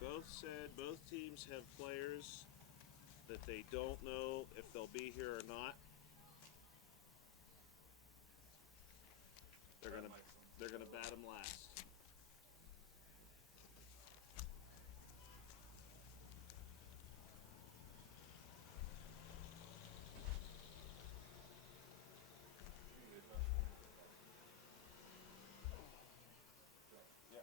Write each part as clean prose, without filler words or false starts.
both said both teams have players that they don't know if they'll be here or not. They're gonna bat them last. Yeah.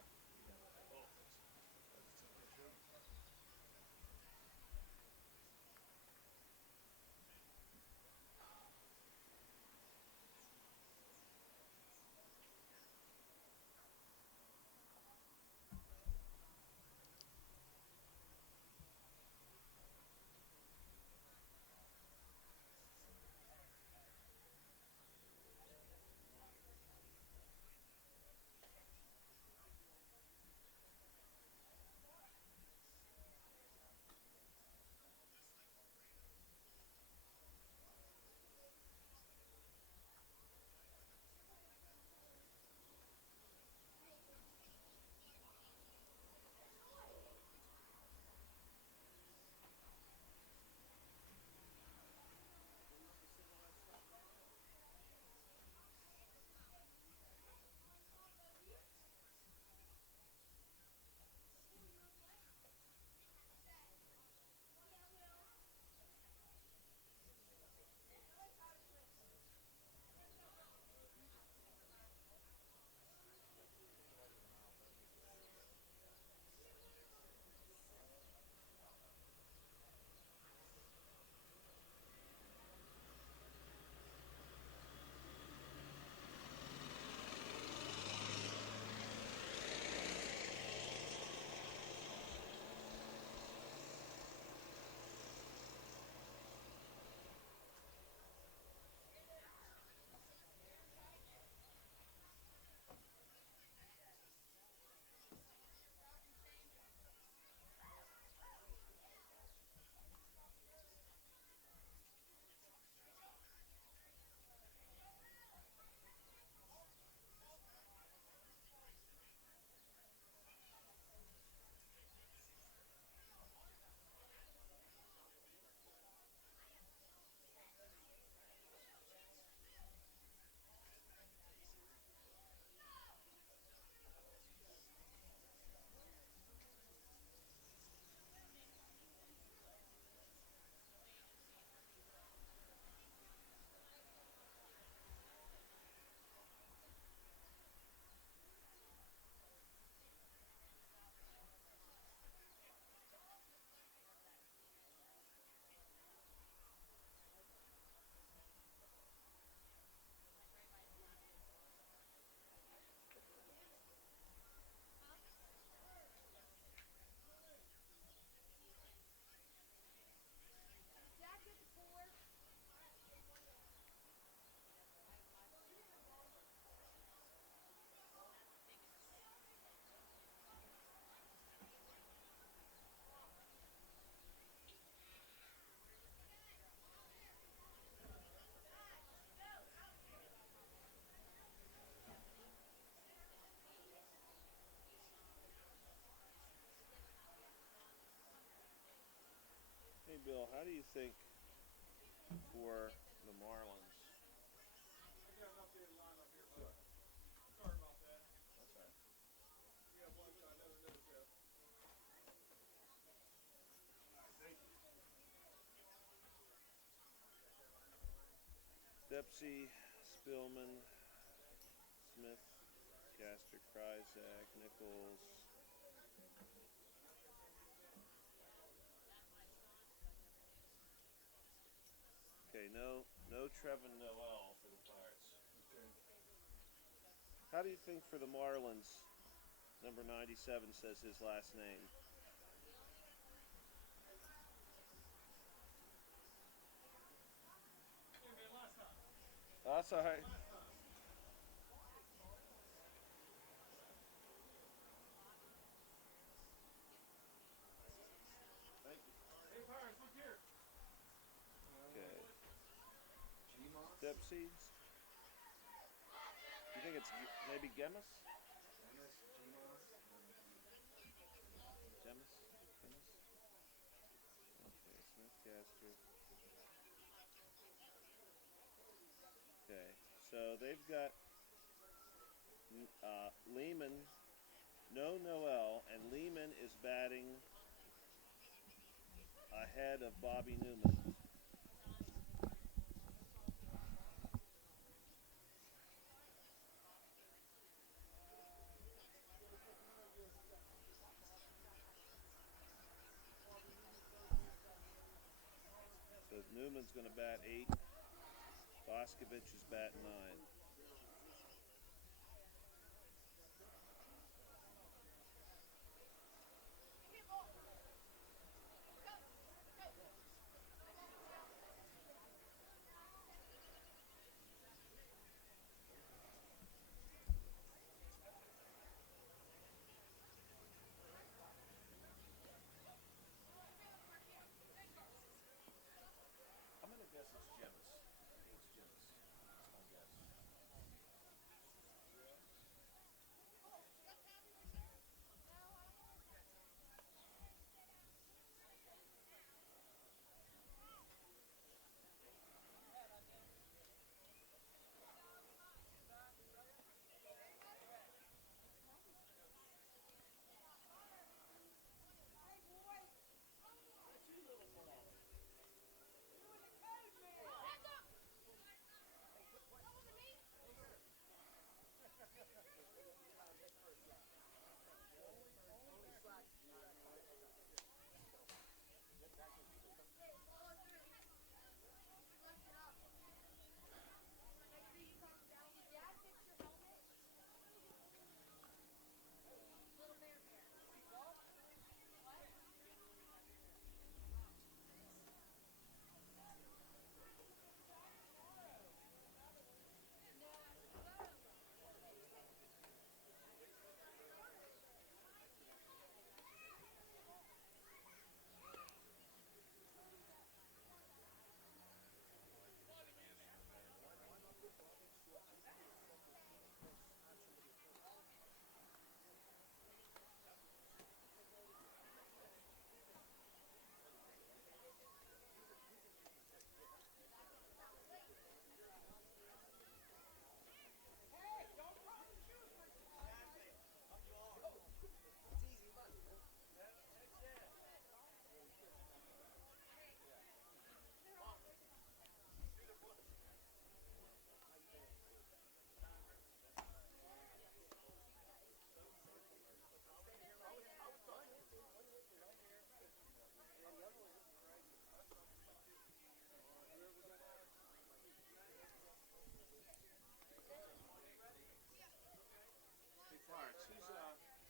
Hey Bill, how do you think for the Marlins? I got an updated lineup here, bud. Sorry about that. That's right. We got one shot, another no show. Thank you. Dempsey, Spillman, Smith, Gaster, Kryzak, Nichols. Okay, no Trevin Noel for the Pirates. Okay. How do you think for the Marlins? Number 97 says his last name. Hey man, last time. That's all right. Last time. Thank you. Hey Pirates, look here. Okay. G-Moss? Dempsey. You think it's maybe Gemus? Dennis, G-Moss? Gemus? So they've got Lehman, no Noel, and Lehman is batting ahead of Bobby Newman. So Newman's going to bat 8. Boscovich is batting 9. I'm gonna guess it's Jemmis. It's Jemmis. That's my guess.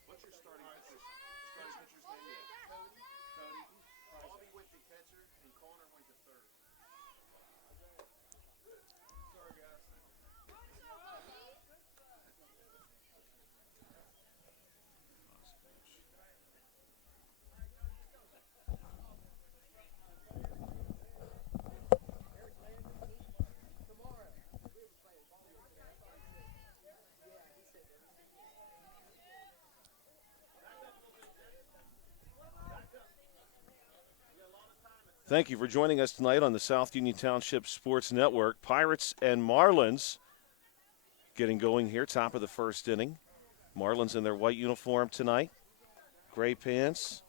What's your starting pitcher's name? Cody. Bobby went to catcher and Connor went to third. Sorry, guys. Thank you for joining us tonight on the South Union Township Sports Network. Pirates and Marlins getting going here, top of the first inning. Marlins in their white uniform tonight, gray pants.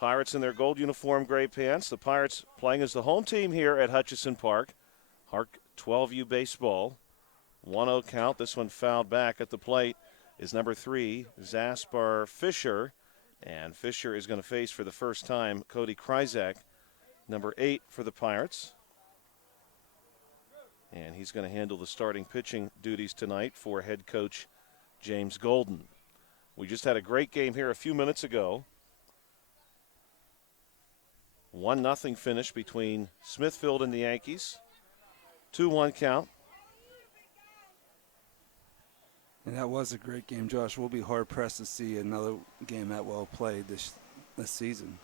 Pirates in their gold uniform, gray pants. The Pirates playing as the home team here at Hutchison Park. HARC 12U baseball. 1-0 count. This one fouled back at the plate is number 3, Zaspar Fisher. And Fisher is going to face for the first time Cody Kryzak, number 8 for the Pirates. And he's going to handle the starting pitching duties tonight for head coach James Golden. We just had a great game here a few minutes ago. 1-0 finish between Smithfield and the Yankees. 2-1 count. And that was a great game, Josh. We'll be hard-pressed to see another game that well played this season.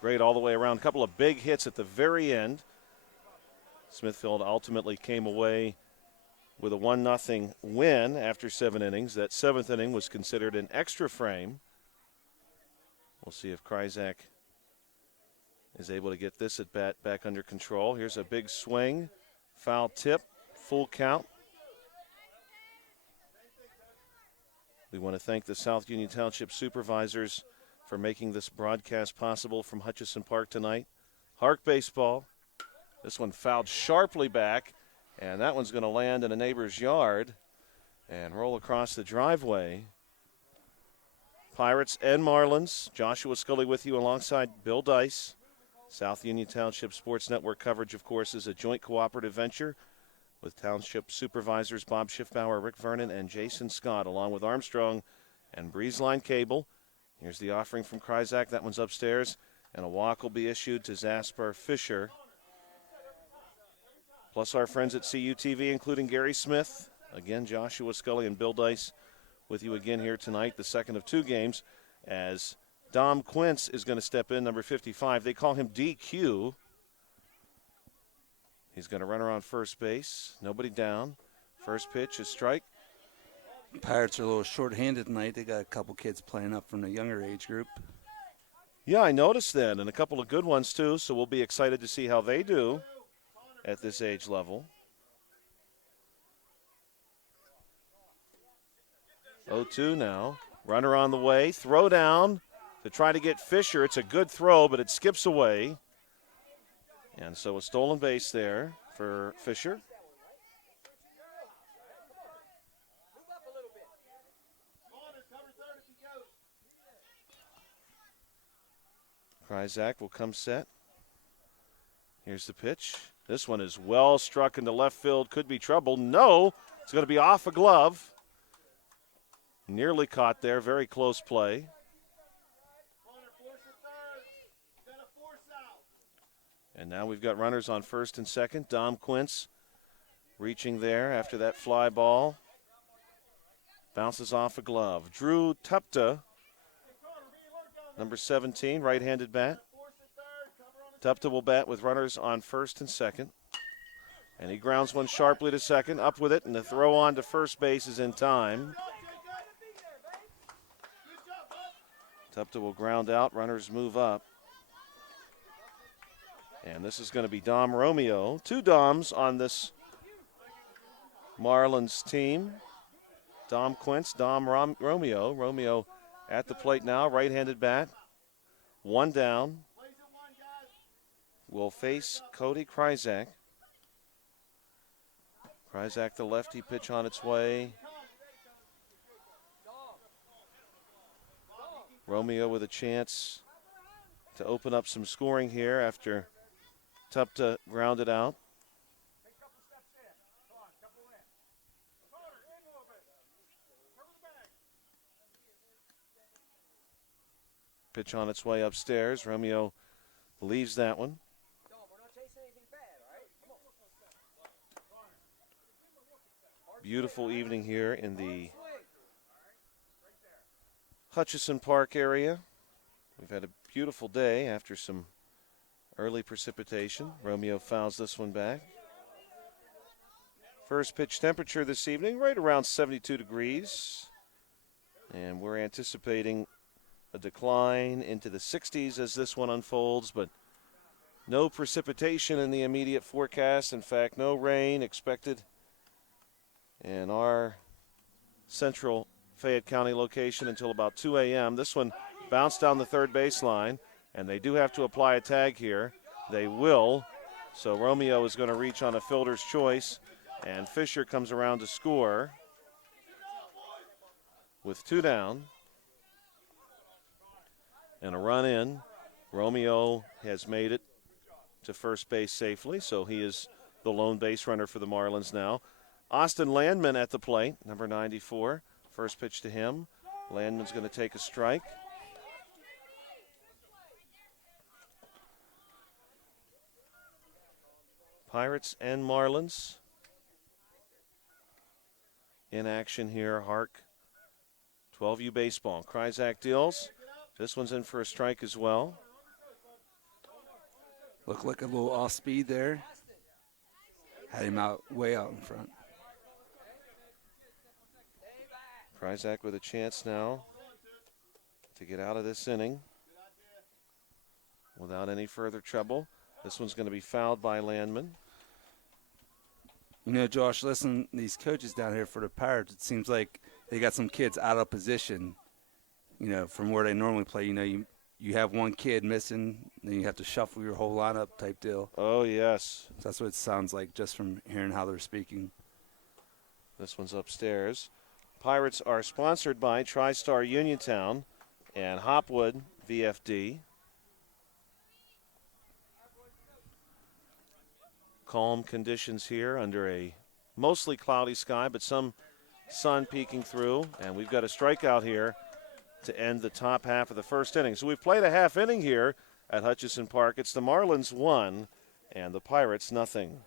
Great all the way around. A couple of big hits at the very end. Smithfield ultimately came away with a 1-0 win after 7 innings. That 7th inning was considered an extra frame. We'll see if Kryzak is able to get this at bat back under control. Here's a big swing. Foul tip. Full count. We want to thank the South Union Township supervisors for making this broadcast possible from Hutchison Park tonight. HARC baseball. This one fouled sharply back, and that one's going to land in a neighbor's yard and roll across the driveway. Pirates and Marlins. Joshua Scully with you alongside Bill Dice. South Union Township Sports Network coverage, of course, is a joint cooperative venture with Township supervisors Bob Schiffbauer, Rick Vernon, and Jason Scott, along with Armstrong and Breezeline Cable. Here's the offering from Kryzak. That one's upstairs, and a walk will be issued to Zasper Fisher. Plus our friends at CUTV, including Gary Smith. Again, Joshua Scully and Bill Dice with you again here tonight, the second of two games, as Dom Quince is going to step in, number 55. They call him DQ. He's going to run around first base. Nobody down. First pitch is strike. Pirates are a little short-handed tonight. They got a couple kids playing up from the younger age group. Yeah, I noticed that, and a couple of good ones, too, so we'll be excited to see how they do at this age level. 0-2 now. Runner on the way. Throw down to try to get Fisher. It's a good throw, but it skips away. And so a stolen base there for Fisher. Kryzak will come set. Here's the pitch. This one is well struck into left field. Could be trouble. No, it's going to be off a glove. Nearly caught there. Very close play. And now we've got runners on first and second. Dom Quince reaching there after that fly ball. Bounces off a glove. Drew Tupta, number 17, right-handed bat. Tupta will bat with runners on first and second. And he grounds one sharply to second, up with it, and the throw on to first base is in time. Tupta will ground out, runners move up. And this is going to be Dom Romeo. Two Doms on this Marlins team. Dom Quince, Dom Romeo. Romeo at the plate now, right-handed bat. One down. Will face Cody Kryzak. Kryzak, the lefty, pitch on its way. Romeo with a chance to open up some scoring here after Tupta grounded out. Pitch on its way upstairs. Romeo leaves that one. Beautiful evening here in the Hutchison Park area. We've had a beautiful day after some early precipitation. Romeo fouls this one back. First pitch temperature this evening, right around 72 degrees. And we're anticipating a decline into the 60s as this one unfolds, but no precipitation in the immediate forecast. In fact, no rain expected in our central Fayette County location until about 2 a.m. This one bounced down the third baseline, and they do have to apply a tag here. They will. So Romeo is going to reach on a fielder's choice, and Fisher comes around to score with two down and a run in. Romeo has made it to first base safely, so he is the lone base runner for the Marlins now. Austin Landman at the plate, number 94. First pitch to him. Landman's going to take a strike. Pirates and Marlins in action here. HARC 12U baseball. Kryzak deals. This one's in for a strike as well. Looked like a little off speed there. Had him out, way out in front. Kryzak with a chance now to get out of this inning without any further trouble. This one's going to be fouled by Landman. You know, Josh, listen, these coaches down here for the Pirates, it seems like they got some kids out of position, from where they normally play. You have one kid missing, then you have to shuffle your whole lineup type deal. Oh, yes. So that's what it sounds like just from hearing how they're speaking. This one's upstairs. Pirates are sponsored by TriStar Uniontown and Hopwood VFD. Calm conditions here under a mostly cloudy sky, but some sun peeking through. And we've got a strikeout here to end the top half of the first inning. So we've played a half inning here at Hutchison Park. It's the Marlins 1 and the Pirates nothing.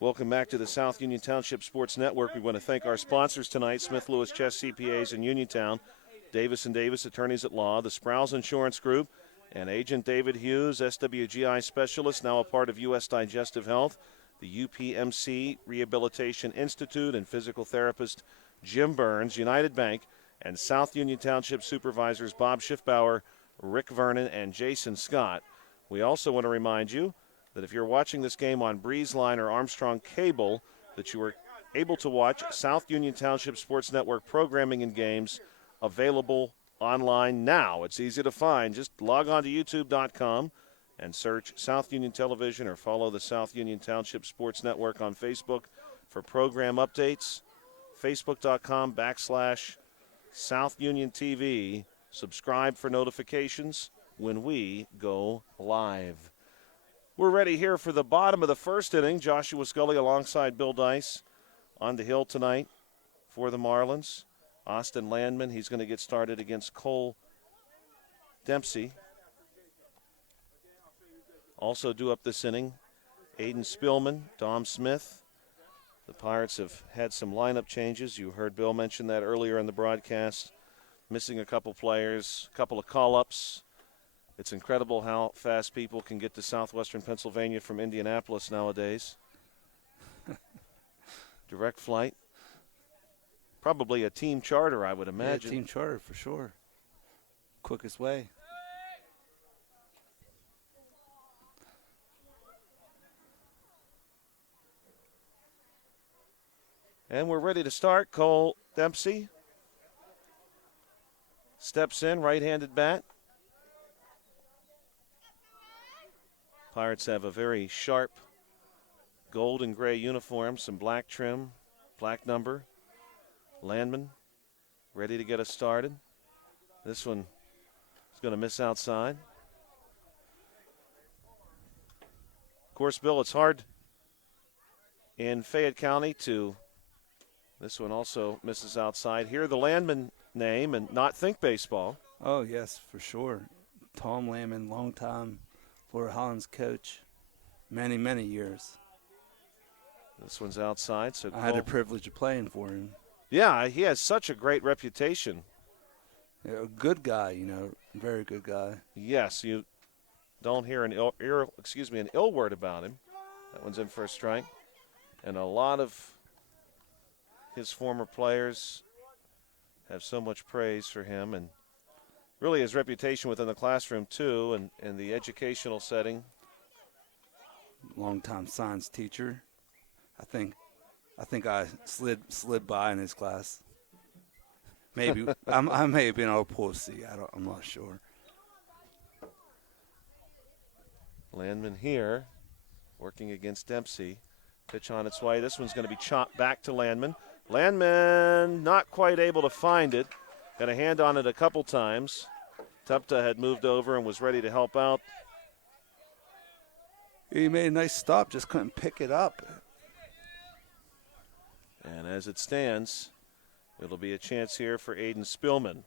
Welcome back to the South Union Township Sports Network. We want to thank our sponsors tonight, Smith Lewis Chess CPAs in Uniontown, Davis & Davis Attorneys at Law, the Sprouse Insurance Group, and Agent David Hughes, SWGI Specialist, now a part of U.S. Digestive Health, the UPMC Rehabilitation Institute, and physical therapist Jim Burns, United Bank, and South Union Township Supervisors Bob Schiffbauer, Rick Vernon, and Jason Scott. We also want to remind you that if you're watching this game on BreezeLine or Armstrong Cable, that you are able to watch South Union Township Sports Network programming and games available online now. It's easy to find. Just log on to youtube.com and search South Union Television or follow the South Union Township Sports Network on Facebook for program updates. Facebook.com/South Union TV. Subscribe for notifications when we go live. We're ready here for the bottom of the first inning. Joshua Scully alongside Bill Dice on the hill tonight for the Marlins. Austin Landman, he's going to get started against Cole Dempsey. Also due up this inning, Aiden Spillman, Dom Smith. The Pirates have had some lineup changes. You heard Bill mention that earlier in the broadcast. Missing a couple players, a couple of call-ups. It's incredible how fast people can get to southwestern Pennsylvania from Indianapolis nowadays. Direct flight. Probably a team charter, I would imagine. Yeah, team charter for sure. Quickest way. And we're ready to start. Cole Dempsey steps in, right-handed bat. Pirates have a very sharp gold and gray uniform, some black trim, black number. Landman ready to get us started. This one is going to miss outside. Of course, Bill, it's hard in Fayette County to, this one also misses outside. Hear the Landman name and not think baseball. Oh, yes, for sure. Tom Landman, long-time Florida Hollins coach, many, many years. This one's outside. So I had the privilege of playing for him. Yeah, he has such a great reputation. Yeah, a good guy, very good guy. Yes, you don't hear an ill word about him. That one's in for a strike. And a lot of his former players have so much praise for him, and really his reputation within the classroom too, and in the educational setting. Long-time science teacher. I think I slid by in his class. Maybe I may have been on pool C. I'm not sure. Landman here, working against Dempsey. Pitch on its way. This one's going to be chopped back to Landman. Landman not quite able to find it. Got a hand on it a couple times. Tupta had moved over and was ready to help out. He made a nice stop, just couldn't pick it up. And as it stands, it'll be a chance here for Aiden Spillman.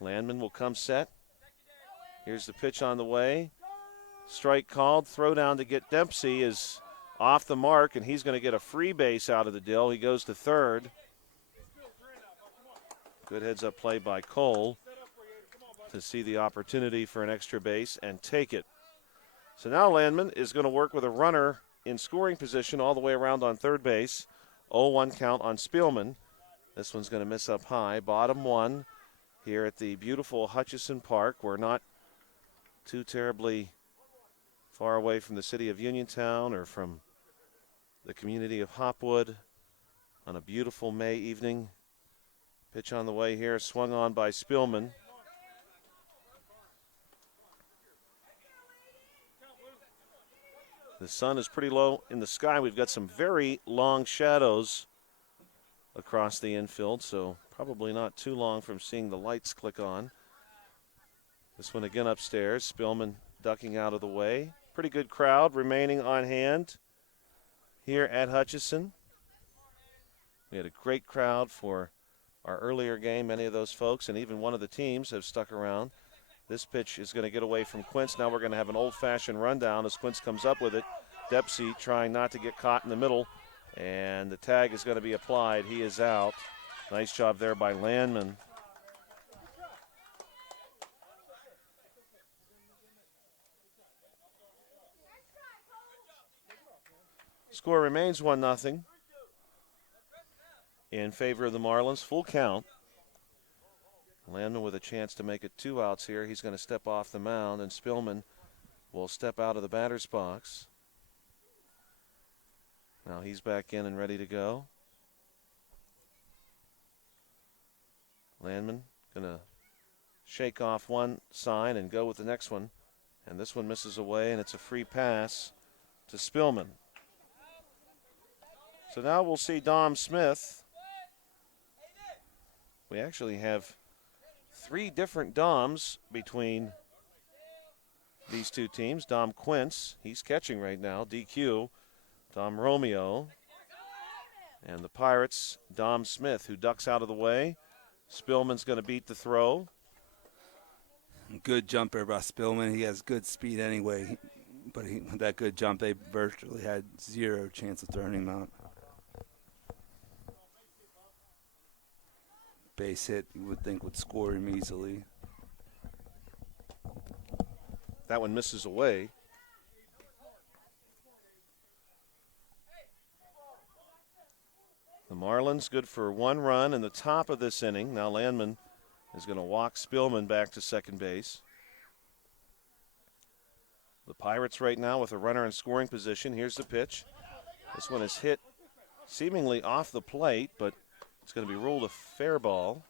Landman will come set. Here's the pitch on the way. Strike called. Throw down to get Dempsey is off the mark, and he's going to get a free base out of the deal. He goes to third. Good heads-up play by Cole. to see the opportunity for an extra base and take it. So now Landman is going to work with a runner in scoring position all the way around on third base. 0-1 count on Spielman. This one's going to miss up high. Bottom one here at the beautiful Hutchison Park. We're not too terribly far away from the city of Uniontown or from the community of Hopwood on a beautiful May evening. Pitch on the way here, swung on by Spielman. The sun is pretty low in the sky. We've got some very long shadows across the infield, so probably not too long from seeing the lights click on. This one again upstairs. Spielman ducking out of the way. Pretty good crowd remaining on hand here at Hutchison. We had a great crowd for our earlier game. Many of those folks and even one of the teams have stuck around. This pitch is going to get away from Quince. Now we're going to have an old-fashioned rundown as Quince comes up with it. Dempsey trying not to get caught in the middle, and the tag is going to be applied. He is out. Nice job there by Landman. Score remains 1-0 in favor of the Marlins. Full count. Landman with a chance to make it 2 outs here. He's going to step off the mound, and Spielman will step out of the batter's box. Now he's back in and ready to go. Landman going to shake off one sign and go with the next one. And this one misses away, and it's a free pass to Spielman. So now we'll see Dom Smith. We actually have 3 different Doms between these two teams. Dom Quince, he's catching right now, DQ. Dom Romeo. And the Pirates, Dom Smith, who ducks out of the way. Spielman's going to beat the throw. Good jumper by Spielman. He has good speed anyway, but that good jump, they virtually had 0 chance of throwing him out. Base hit, you would think would score him easily. That one misses away. The Marlins good for 1 run in the top of this inning. Now Landman is going to walk Spielman back to second base. The Pirates right now with a runner in scoring position. Here's the pitch. This one is hit seemingly off the plate, but it's going to be ruled a fair ball.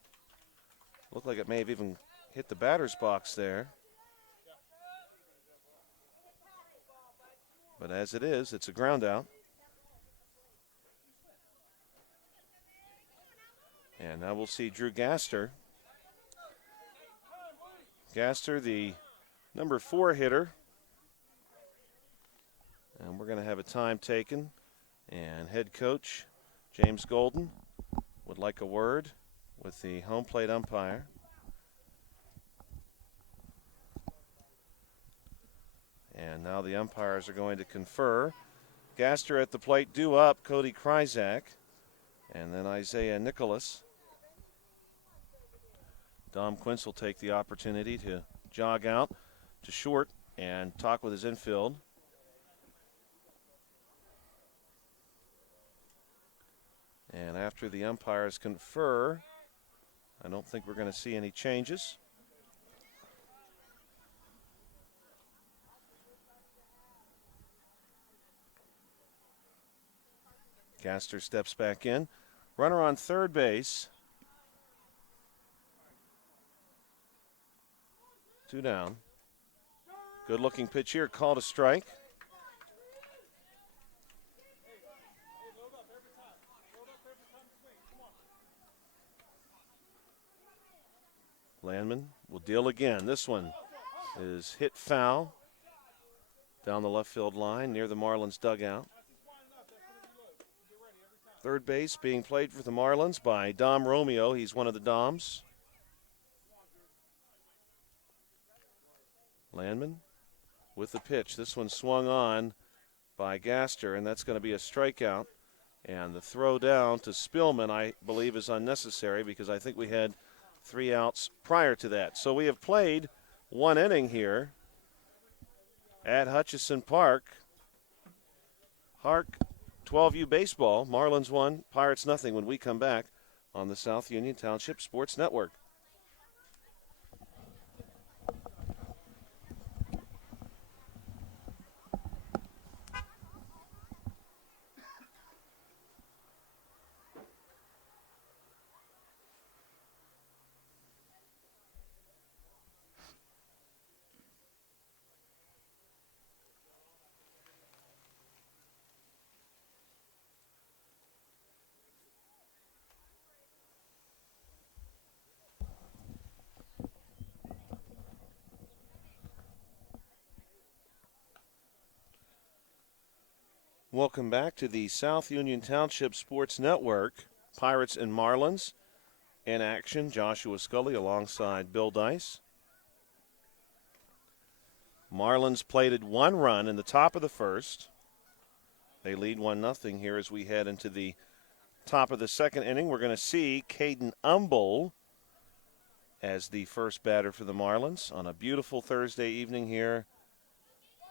Looked like it may have even hit the batter's box there. But as it is, it's a ground out. And now we'll see Drew Gaster. Gaster, the number 4 hitter. And we're going to have a time taken. And head coach James Golden would like a word with the home plate umpire. And now the umpires are going to confer. Gaster at the plate, due up, Cody Kryzak, and then Isaiah Nicholas. Dom Quince will take the opportunity to jog out to short and talk with his infield. And after the umpires confer, I don't think we're going to see any changes. Gaster steps back in. Runner on third base. 2 down. Good looking pitch here, called a strike. Landman will deal again. This one is hit foul down the left field line near the Marlins dugout. Third base being played for the Marlins by Dom Romeo. He's one of the Doms. Landman with the pitch. This one swung on by Gaster, and that's going to be a strikeout. And the throw down to Spielman, I believe, is unnecessary because I think we had 3 outs prior to that. So we have played 1 inning here at Hutchison Park. HARC 12U baseball. Marlins 1, Pirates nothing when we come back on the South Union Township Sports Network. Welcome back to the South Union Township Sports Network. Pirates and Marlins in action. Joshua Scully alongside Bill Dice. Marlins plated 1 run in the top of the first. They lead 1-0 here as we head into the top of the second inning. We're going to see Caden Umble as the first batter for the Marlins on a beautiful Thursday evening here.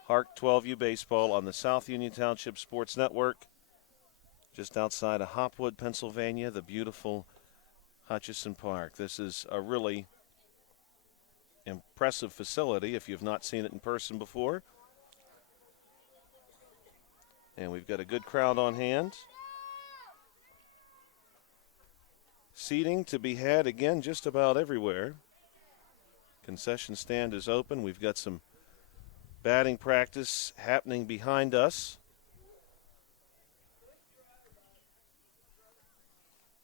HARC 12U baseball on the South Union Township Sports Network, just outside of Hopwood, Pennsylvania, the beautiful Hutchison Park. This is a really impressive facility if you've not seen it in person before. And we've got a good crowd on hand. Seating to be had again just about everywhere. Concession stand is open. We've got some batting practice happening behind us.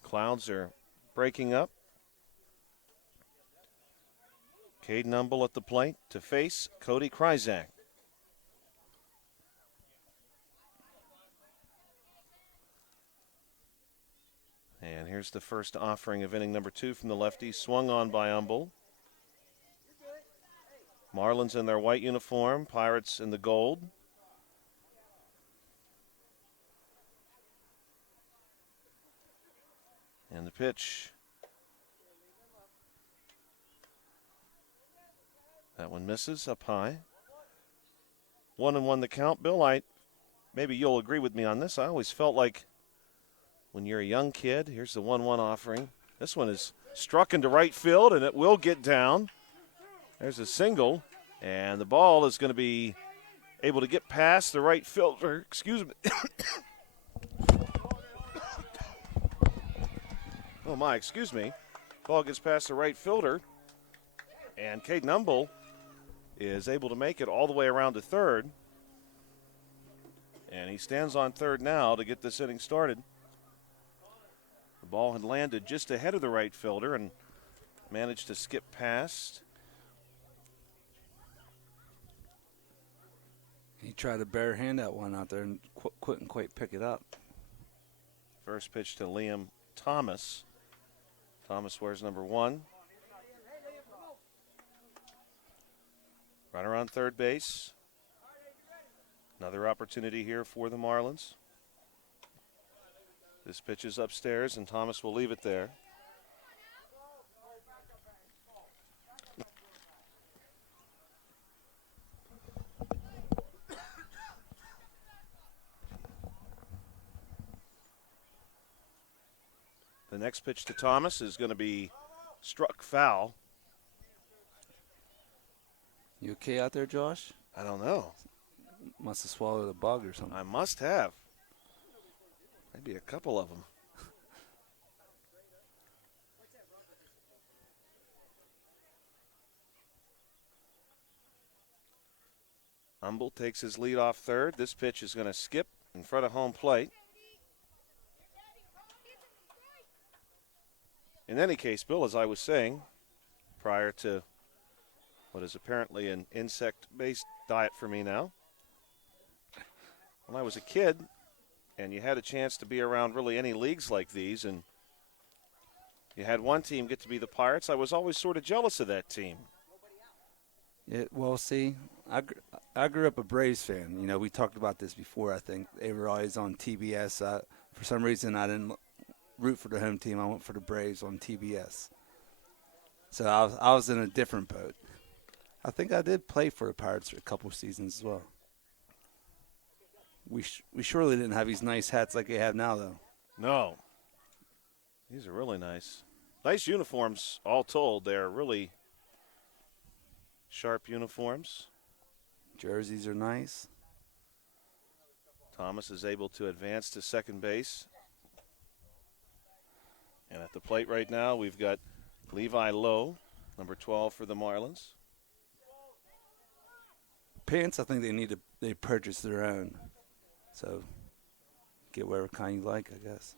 Clouds are breaking up. Caden Umble at the plate to face Cody Kryzak. And here's the first offering of inning number 2 from the lefty, swung on by Umble. Marlins in their white uniform, Pirates in the gold. And the pitch. That one misses up high. 1-1 the count. Bill, maybe you'll agree with me on this. I always felt like when you're a young kid, here's the 1-1 offering. This one is struck into right field, and it will get down. There's a single, and the ball is going to be able to get past the right fielder. Excuse me. Oh, my, excuse me. Ball gets past the right fielder, and Caden Umble is able to make it all the way around to third. And he stands on third now to get this inning started. The ball had landed just ahead of the right fielder and managed to skip past. He tried to bare hand that one out there and couldn't quite pick it up. First pitch to Liam Thomas. Thomas wears number 1. Runner on third base. Another opportunity here for the Marlins. This pitch is upstairs, and Thomas will leave it there. The next pitch to Thomas is going to be struck foul. You okay out there, Josh? I don't know. Must have swallowed a bug or something. I must have. Maybe a couple of them. Umble takes his lead off third. This pitch is going to skip in front of home plate. In any case, Bill, as I was saying, prior to what is apparently an insect-based diet for me now, when I was a kid and you had a chance to be around really any leagues like these and you had one team get to be the Pirates, I was always sort of jealous of that team. Yeah, well, see, I grew up a Braves fan. You know, we talked about this before, I think. They were always on TBS. For some reason, I didn't root for the home team. I went for the Braves on TBS. So I was in a different boat. I think I did play for the Pirates for a couple seasons as well. We surely didn't have these nice hats like they have now, though. No. These are really nice. Nice uniforms, all told. They're really sharp uniforms. Jerseys are nice. Thomas is able to advance to second base. And at the plate right now, we've got Levi Lowe, number 12 for the Marlins. Pants, I think they purchase their own. So get whatever kind you like, I guess.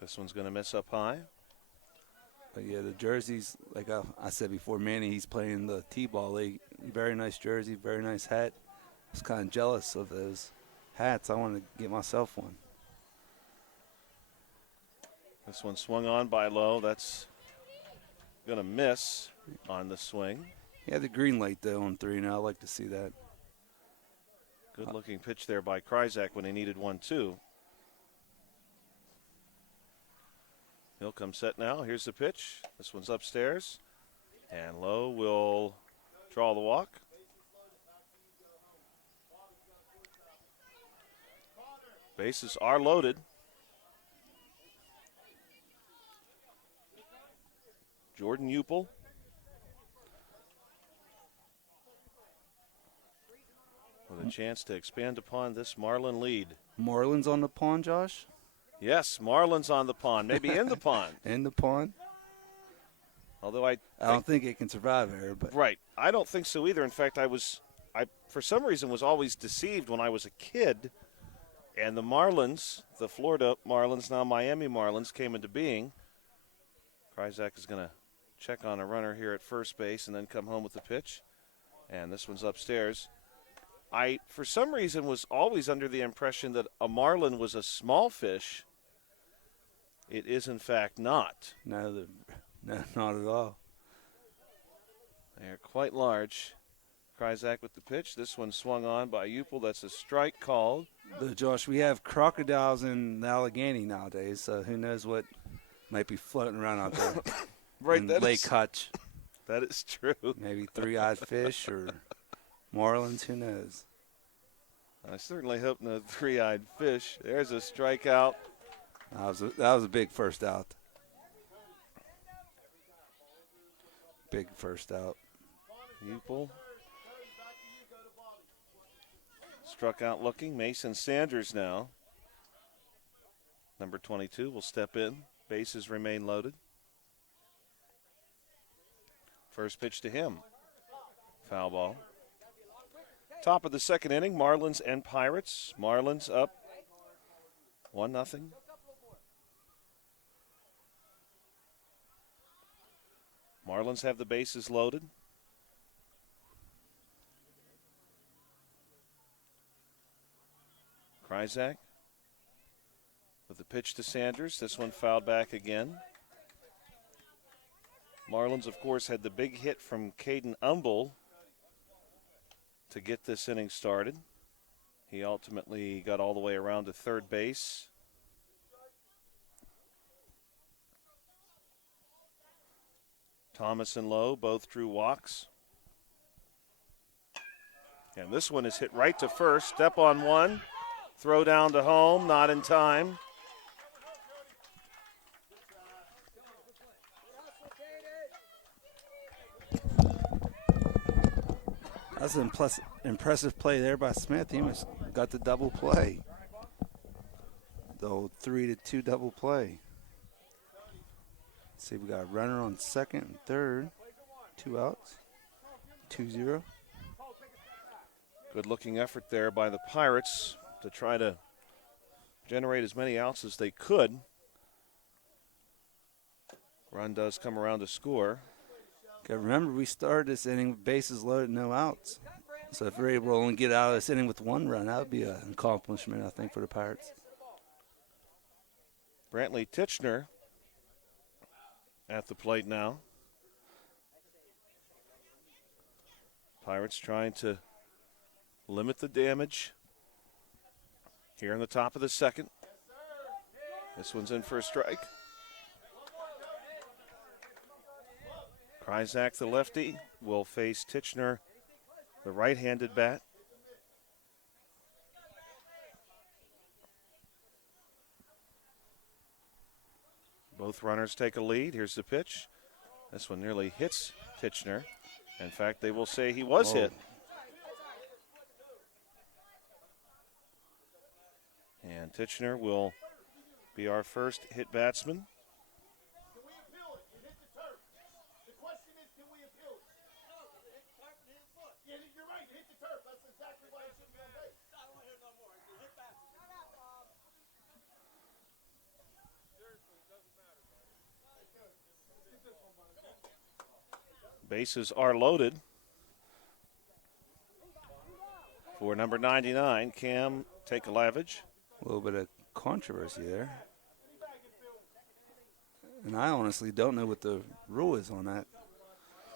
This one's going to miss up high. But yeah, the jerseys, like I said before, Manny, he's playing the T-ball league. Very nice jersey, very nice hat. I was kind of jealous of those hats. I wanted to get myself one. This one swung on by Lowe. That's going to miss on the swing. He had the green light, though, on 3-0. I like to see that. Good-looking pitch there by Kryzak when he needed one, too. He'll come set now. Here's the pitch. This one's upstairs. And Lowe will draw the walk. Bases are loaded. Jordan Upel. With a chance to expand upon this Marlin lead. Marlins on the pond, Josh? Yes, Marlins on the pond, maybe in the pond. In the pond? Although I don't think it can survive there. But right, I don't think so either. In fact, I for some reason was always deceived when I was a kid, and the Marlins, the Florida Marlins, now Miami Marlins, came into being. Kryzak is going to check on a runner here at first base and then come home with the pitch. And this one's upstairs. I, for some reason, was always under the impression that a marlin was a small fish. It is, in fact, not. No, not at all. They're quite large. Kryzak with the pitch. This one swung on by Upel. That's a strike called. Josh, we have crocodiles in Allegheny nowadays, so who knows what might be floating around out there. Right, in Lake Hutch. That is true. Maybe three-eyed fish or Marlins, who knows? I certainly hope no three-eyed fish. There's a strikeout. That was a big first out. Big first out. Upel struck out looking. Mason Sanders now, number 22, will step in. Bases remain loaded. First pitch to him. Foul ball. Top of the second inning, Marlins and Pirates. Marlins up 1-0. Marlins have the bases loaded. Kryzak with the pitch to Sanders. This one fouled back again. Marlins, of course, had the big hit from Caden Umble to get this inning started. He ultimately got all the way around to third base. Thomas and Lowe both drew walks. And this one is hit right to first. Step on one. Throw down to home. Not in time. That's an impressive play there by Smith. He must got the double play. The old 3-2 double play. Let's see, we got a runner on second and third. 2 outs. 2-0. Good looking effort there by the Pirates to try to generate as many outs as they could. Run does come around to score. Okay, remember, we started this inning with bases loaded, no outs. So if we're able to only get out of this inning with one run, that would be an accomplishment, I think, for the Pirates. Brantley Titchener at the plate now. Pirates trying to limit the damage here in the top of the second. This one's in for a strike. Kryzak, the lefty, will face Titchener, the right-handed bat. Both runners take a lead. Here's the pitch. This one nearly hits Titchener. In fact, they will say he was hit. And Titchener will be our first hit batsman. Can we appeal it? You hit the turf. The question is, can we appeal it? Yeah, you're right. You hit the turf. That's exactly why it should be on base. I don't want to hear no more. You hit back. Shut up, Bob. Seriously, it doesn't matter, buddy. Get this one, buddy. Bases are loaded for number 99, Cam Takelavage. A little bit of controversy there. And I honestly don't know what the rule is on that.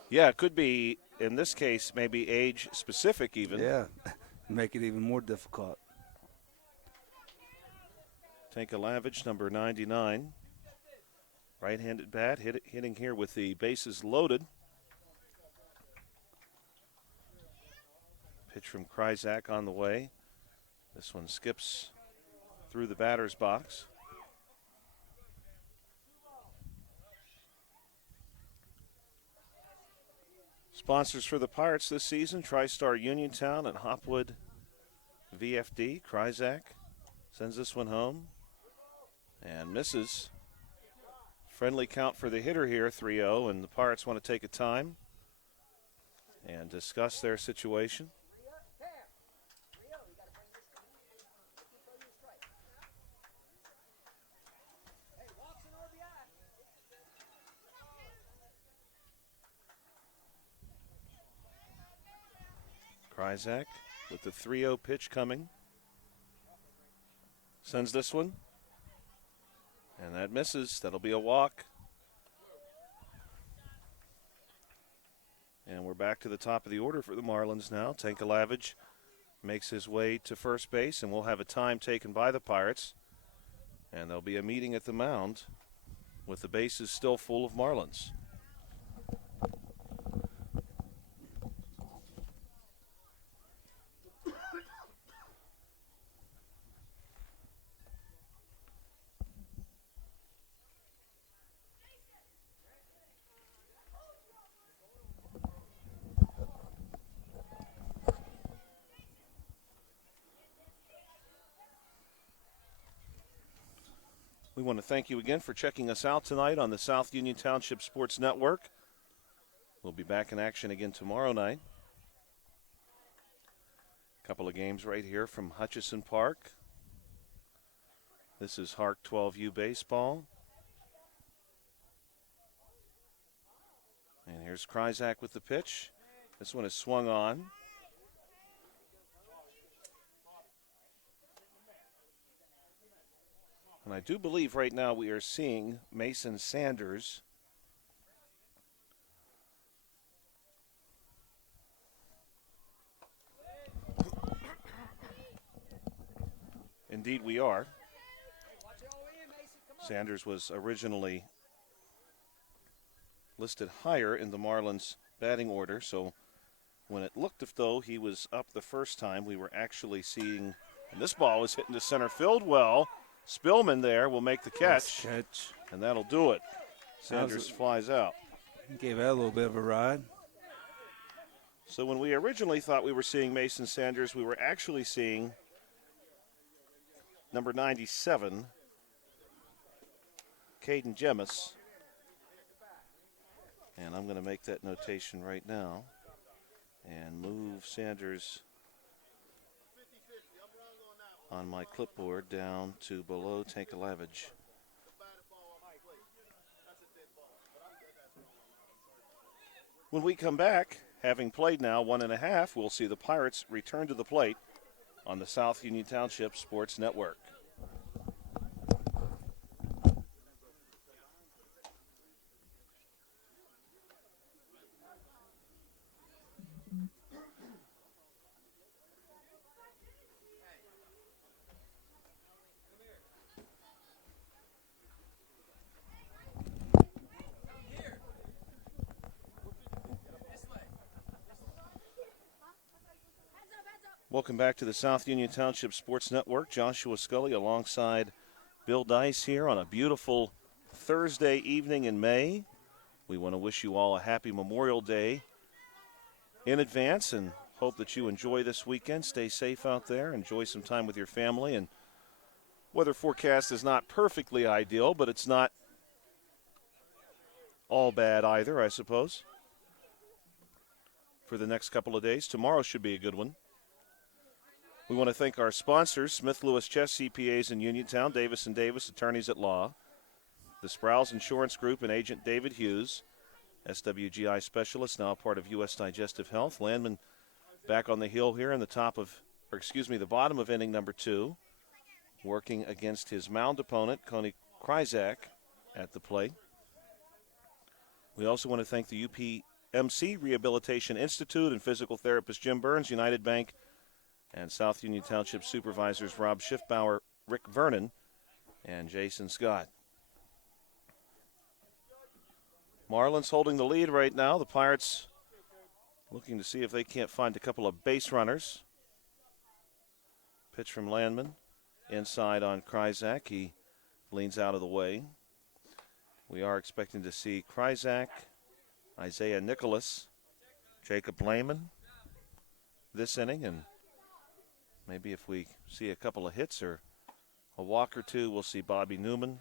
Yeah, it could be, in this case, maybe age-specific even. Yeah, make it even more difficult. Takelavage, number 99. Right-handed bat, hitting here with the bases loaded. Pitch from Kryzak on the way. This one skips through the batter's box. Sponsors for the Pirates this season, TriStar Uniontown and Hopwood VFD. Kryzak sends this one home and misses. Friendly count for the hitter here, 3-0, and the Pirates want to take a time and discuss their situation. Kryzak with the 3-0 pitch coming. Sends this one. And that misses. That'll be a walk. And we're back to the top of the order for the Marlins now. Takelavage makes his way to first base, and we'll have a time taken by the Pirates. And there'll be a meeting at the mound with the bases still full of Marlins. We want to thank you again for checking us out tonight on the South Union Township Sports Network. We'll be back in action again tomorrow night. A couple of games right here from Hutchison Park. This is HARC 12U baseball. And here's Kryzak with the pitch. This one is swung on. And I do believe right now we are seeing Mason Sanders. Indeed we are. Sanders was originally listed higher in the Marlins batting order, so when it looked as though he was up the first time, we were actually seeing, and this ball was hitting to center field well. Spillman there will make the catch, and that'll do it. Sanders flies out. Gave that a little bit of a ride. So when we originally thought we were seeing Mason Sanders, we were actually seeing number 97, Caden Jemis. And I'm going to make that notation right now and move Sanders on my clipboard down to below Takelavage. When we come back, having played now 1.5, we'll see the Pirates return to the plate on the South Union Township Sports Network. Welcome back to the South Union Township Sports Network. Joshua Scully alongside Bill Dice here on a beautiful Thursday evening in May. We want to wish you all a happy Memorial Day in advance and hope that you enjoy this weekend. Stay safe out there. Enjoy some time with your family. And weather forecast is not perfectly ideal, but it's not all bad either, I suppose, for the next couple of days. Tomorrow should be a good one. We want to thank our sponsors, Smith Lewis Chess CPAs in Uniontown, Davis & Davis Attorneys at Law, the Sproul's Insurance Group and Agent David Hughes, SWGI Specialist, now part of U.S. Digestive Health. Landman back on the hill here in the bottom of inning number 2, working against his mound opponent, Coney Kryzak, at the plate. We also want to thank the UPMC Rehabilitation Institute and physical therapist Jim Burns, United Bank, and South Union Township supervisors Rob Schiffbauer, Rick Vernon, and Jason Scott. Marlins holding the lead right now. The Pirates looking to see if they can't find a couple of base runners. Pitch from Landman. Inside on Kryzak. He leans out of the way. We are expecting to see Kryzak, Isaiah Nicholas, Jacob Lehman this inning, and maybe if we see a couple of hits or a walk or two, we'll see Bobby Newman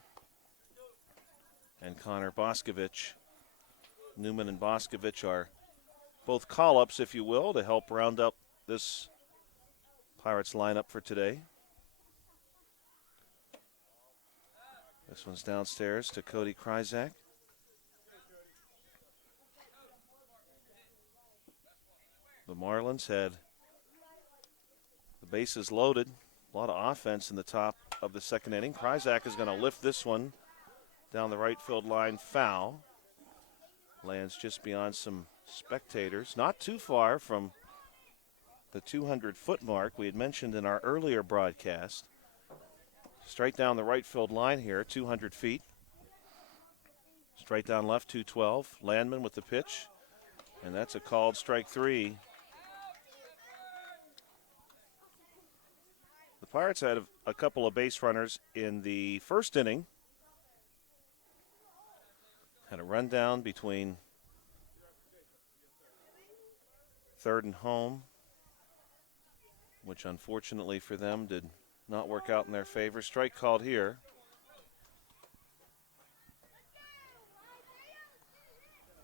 and Connor Boscovich. Newman and Boscovich are both call-ups, if you will, to help round up this Pirates lineup for today. This one's downstairs to Cody Kryzak. The Marlins had the bases loaded. A lot of offense in the top of the second inning. Kryzak is going to lift this one down the right field line, foul. Lands just beyond some spectators. Not too far from the 200-foot mark we had mentioned in our earlier broadcast. Straight down the right field line here, 200 feet. Straight down left, 212. Landman with the pitch, and that's a called strike 3. The Pirates had a couple of base runners in the first inning. Had a rundown between third and home, which unfortunately for them did not work out in their favor. Strike called here.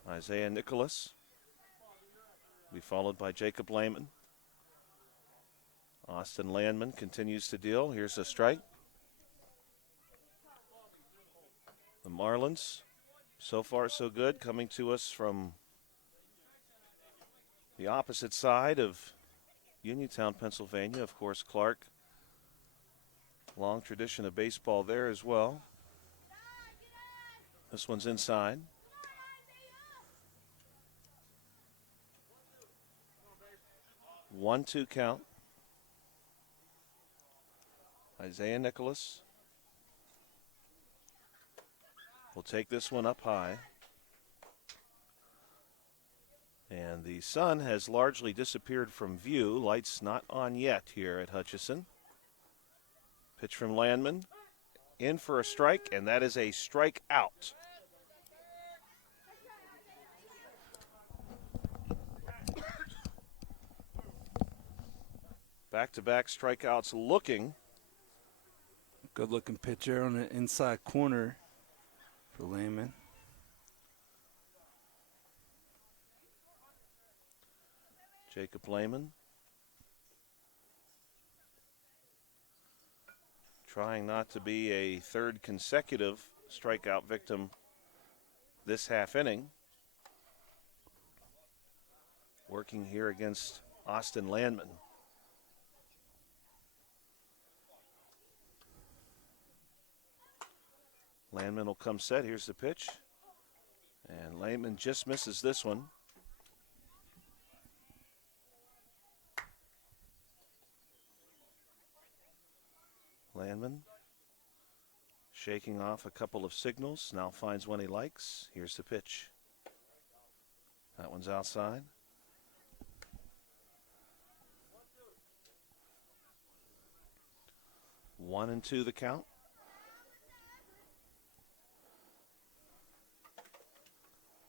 Isaiah Nicholas will be followed by Jacob Lehman. Austin Landman continues to deal. Here's a strike. The Marlins, so far so good, coming to us from the opposite side of Uniontown, Pennsylvania. Of course, Clark. Long tradition of baseball there as well. This one's inside. One-two count. Isaiah Nicholas will take this one up high. And the sun has largely disappeared from view. Lights not on yet here at Hutchison. Pitch from Landman. In for a strike, and that is a strike out. Back-to-back strikeouts looking. Good looking pitcher on the inside corner for Lehman. Jacob Lehman trying not to be a third consecutive strikeout victim this half inning. Working here against Austin Landman. Landman will come set. Here's the pitch. And Landman just misses this one. Landman shaking off a couple of signals. Now finds one he likes. Here's the pitch. That one's outside. 1-2 the count.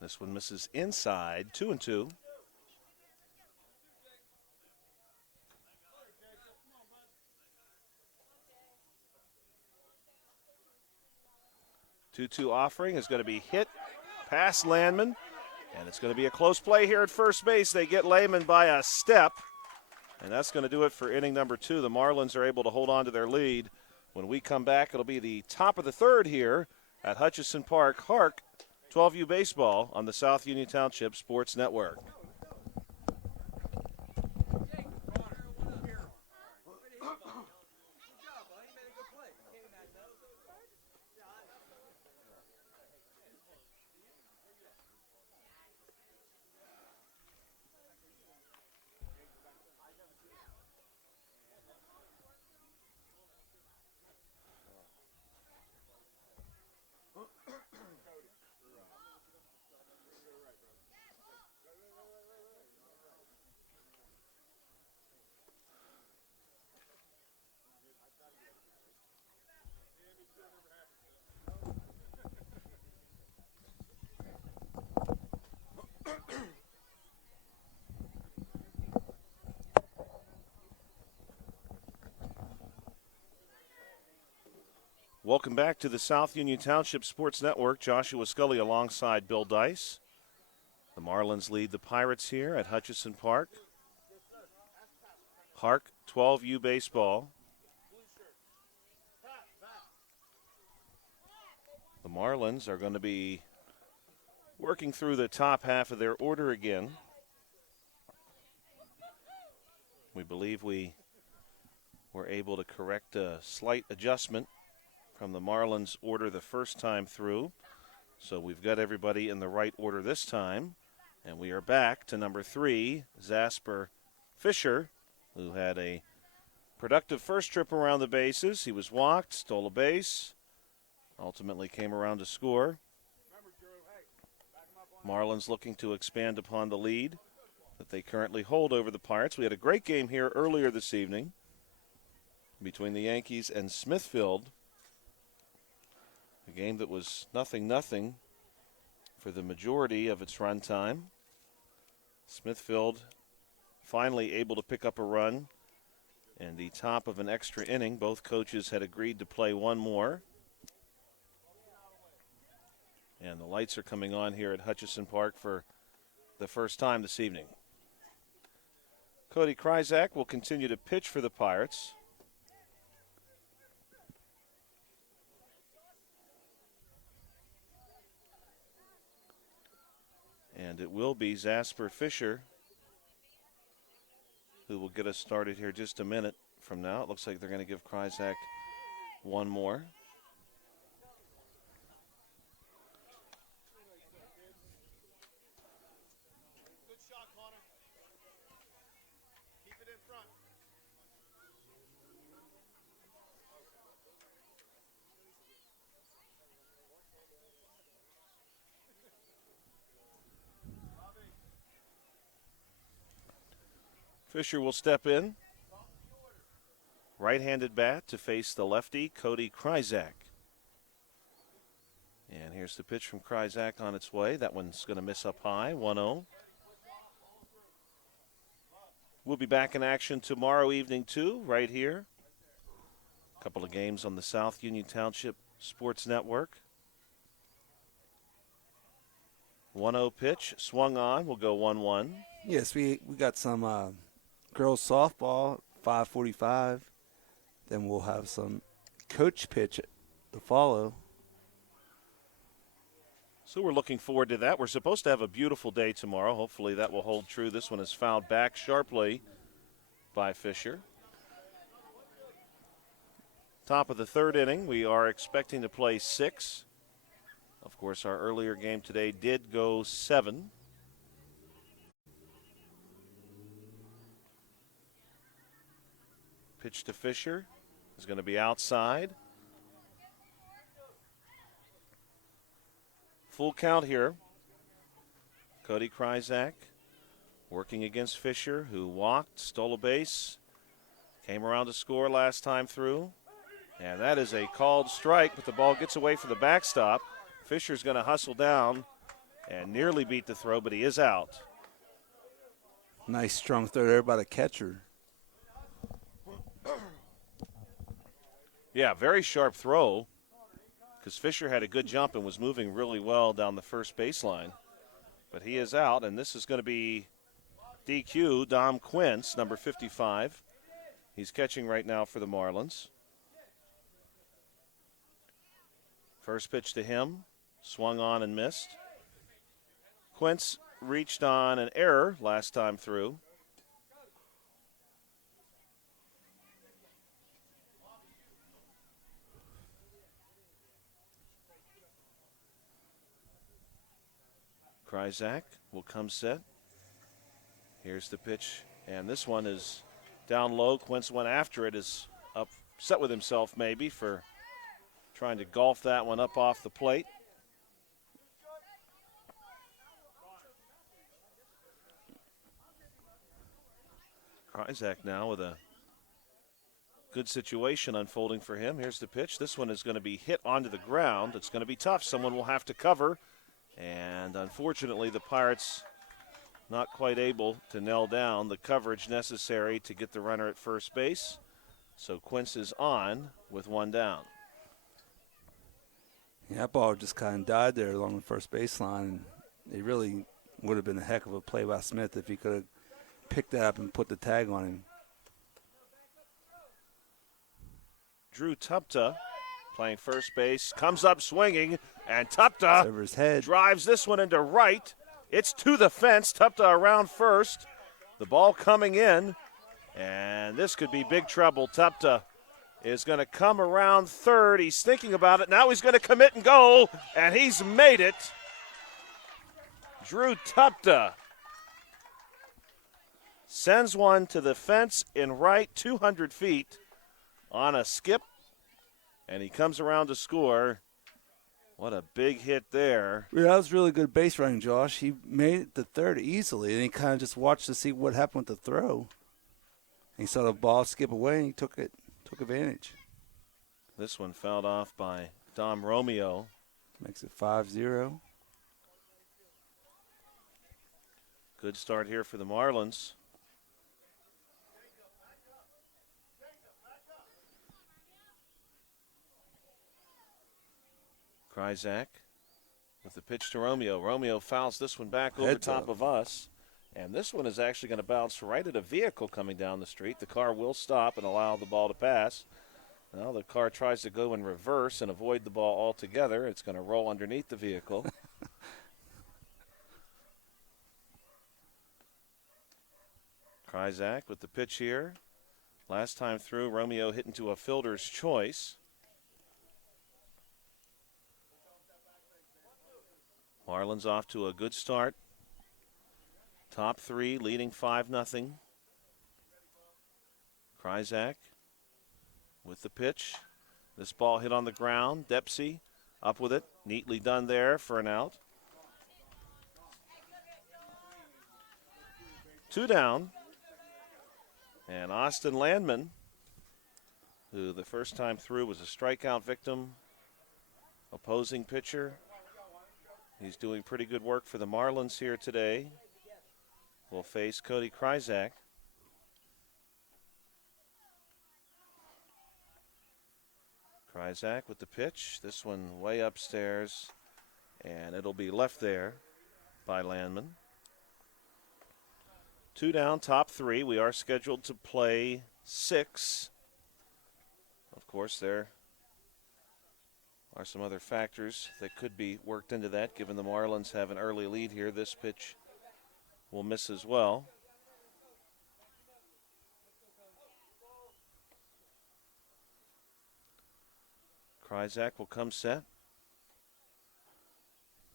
This one misses inside. 2-2. Two offering is going to be hit past Landman, and it's going to be a close play here at first base. They get Lehman by a step, and that's going to do it for inning number 2. The Marlins are able to hold on to their lead. When we come back, it'll be the top of the third here at Hutchison Park. HARC 12U Baseball on the South Union Township Sports Network. Welcome back to the South Union Township Sports Network. Joshua Scully alongside Bill Dice. The Marlins lead the Pirates here at Hutchison Park. HARC 12U Baseball. The Marlins are going to be working through the top half of their order again. We believe we were able to correct a slight adjustment from the Marlins order the first time through. So we've got everybody in the right order this time. And we are back to number 3, Zasper Fisher, who had a productive first trip around the bases. He was walked, stole a base, ultimately came around to score. Marlins looking to expand upon the lead that they currently hold over the Pirates. We had a great game here earlier this evening between the Yankees and Smithfield. A game that was 0-0 for the majority of its run time. Smithfield finally able to pick up a run in the top of an extra inning. Both coaches had agreed to play one more. And the lights are coming on here at Hutchison Park for the first time this evening. Cody Kryzak will continue to pitch for the Pirates. And it will be Zasper Fisher who will get us started here just a minute from now. It looks like they're going to give Kryzak one more. Good shot, Connor. Keep it in front. Fisher will step in. Right-handed bat to face the lefty, Cody Kryzak. And here's the pitch from Kryzak on its way. That one's going to miss up high, 1-0. We'll be back in action tomorrow evening, too, right here. A couple of games on the South Union Township Sports Network. 1-0 pitch, swung on, will go 1-1. Yes, we got some girls softball, 5:45. Then we'll have some coach pitch to follow. So we're looking forward to that. We're supposed to have a beautiful day tomorrow. Hopefully that will hold true. This one is fouled back sharply by Fisher. Top of the third inning. We are expecting to play 6. Of course, our earlier game today did go 7. Pitch to Fisher is going to be outside. Full count here. Cody Kryzak working against Fisher, who walked, stole a base, came around to score last time through. And that is a called strike, but the ball gets away from the backstop. Fisher's going to hustle down and nearly beat the throw, but he is out. Nice strong throw there by the catcher. Yeah, very sharp throw because Fisher had a good jump and was moving really well down the first baseline. But he is out, and this is going to be DQ, Dom Quince, number 55. He's catching right now for the Marlins. First pitch to him, swung on and missed. Quince reached on an error last time through. Kryzak will come set. Here's the pitch, and this one is down low. Quince went after it, is upset with himself maybe for trying to golf that one up off the plate. Kryzak now with a good situation unfolding for him. Here's the pitch. This one is going to be hit onto the ground. It's going to be tough. Someone will have to cover. And unfortunately, the Pirates not quite able to nail down the coverage necessary to get the runner at first base. So Quince is on with one down. Yeah, that ball just kind of died there along the first baseline. It really would have been a heck of a play by Smith if he could have picked that up and put the tag on him. Drew Tupta playing first base, comes up swinging, and Tupta Over his head. drives this one into right. It's to the fence. Tupta around first. The ball coming in, and this could be big trouble. Tupta is going to come around third. He's thinking about it. Now he's going to commit and go, and he's made it. Drew Tupta sends one to the fence in right, 200 feet on a skip, and he comes around to score. What a big hit there. Yeah, that was really good base running, Josh. He made it to third easily, and he kind of just watched to see what happened with the throw. He saw the ball skip away, and he took advantage. This one fouled off by Dom Romeo. Makes it 5-0. Good start here for the Marlins. Kryzak with the pitch to Romeo. Romeo fouls this one back over Heads top up. of us. And this one is actually going to bounce right at a vehicle coming down the street. The car will stop and allow the ball to pass. Now the car tries to go in reverse and avoid the ball altogether. It's going to roll underneath the vehicle. Kryzak with the pitch here. Last time through, Romeo hit into a fielder's choice. Marlins off to a good start. Top three, leading 5-0. Kryzak with the pitch. This ball hit on the ground. Dempsey up with it. Neatly done there for an out. 2 down. And Austin Landman, who the first time through was a strikeout victim, opposing pitcher. He's doing pretty good work for the Marlins here today. Will face Cody Kryzak. Kryzak with the pitch. This one way upstairs, and it'll be left there by Landman. 2 down, top three. We are scheduled to play 6. Of course, there are some other factors that could be worked into that. Given the Marlins have an early lead here, this pitch will miss as well. Kryzak will come set.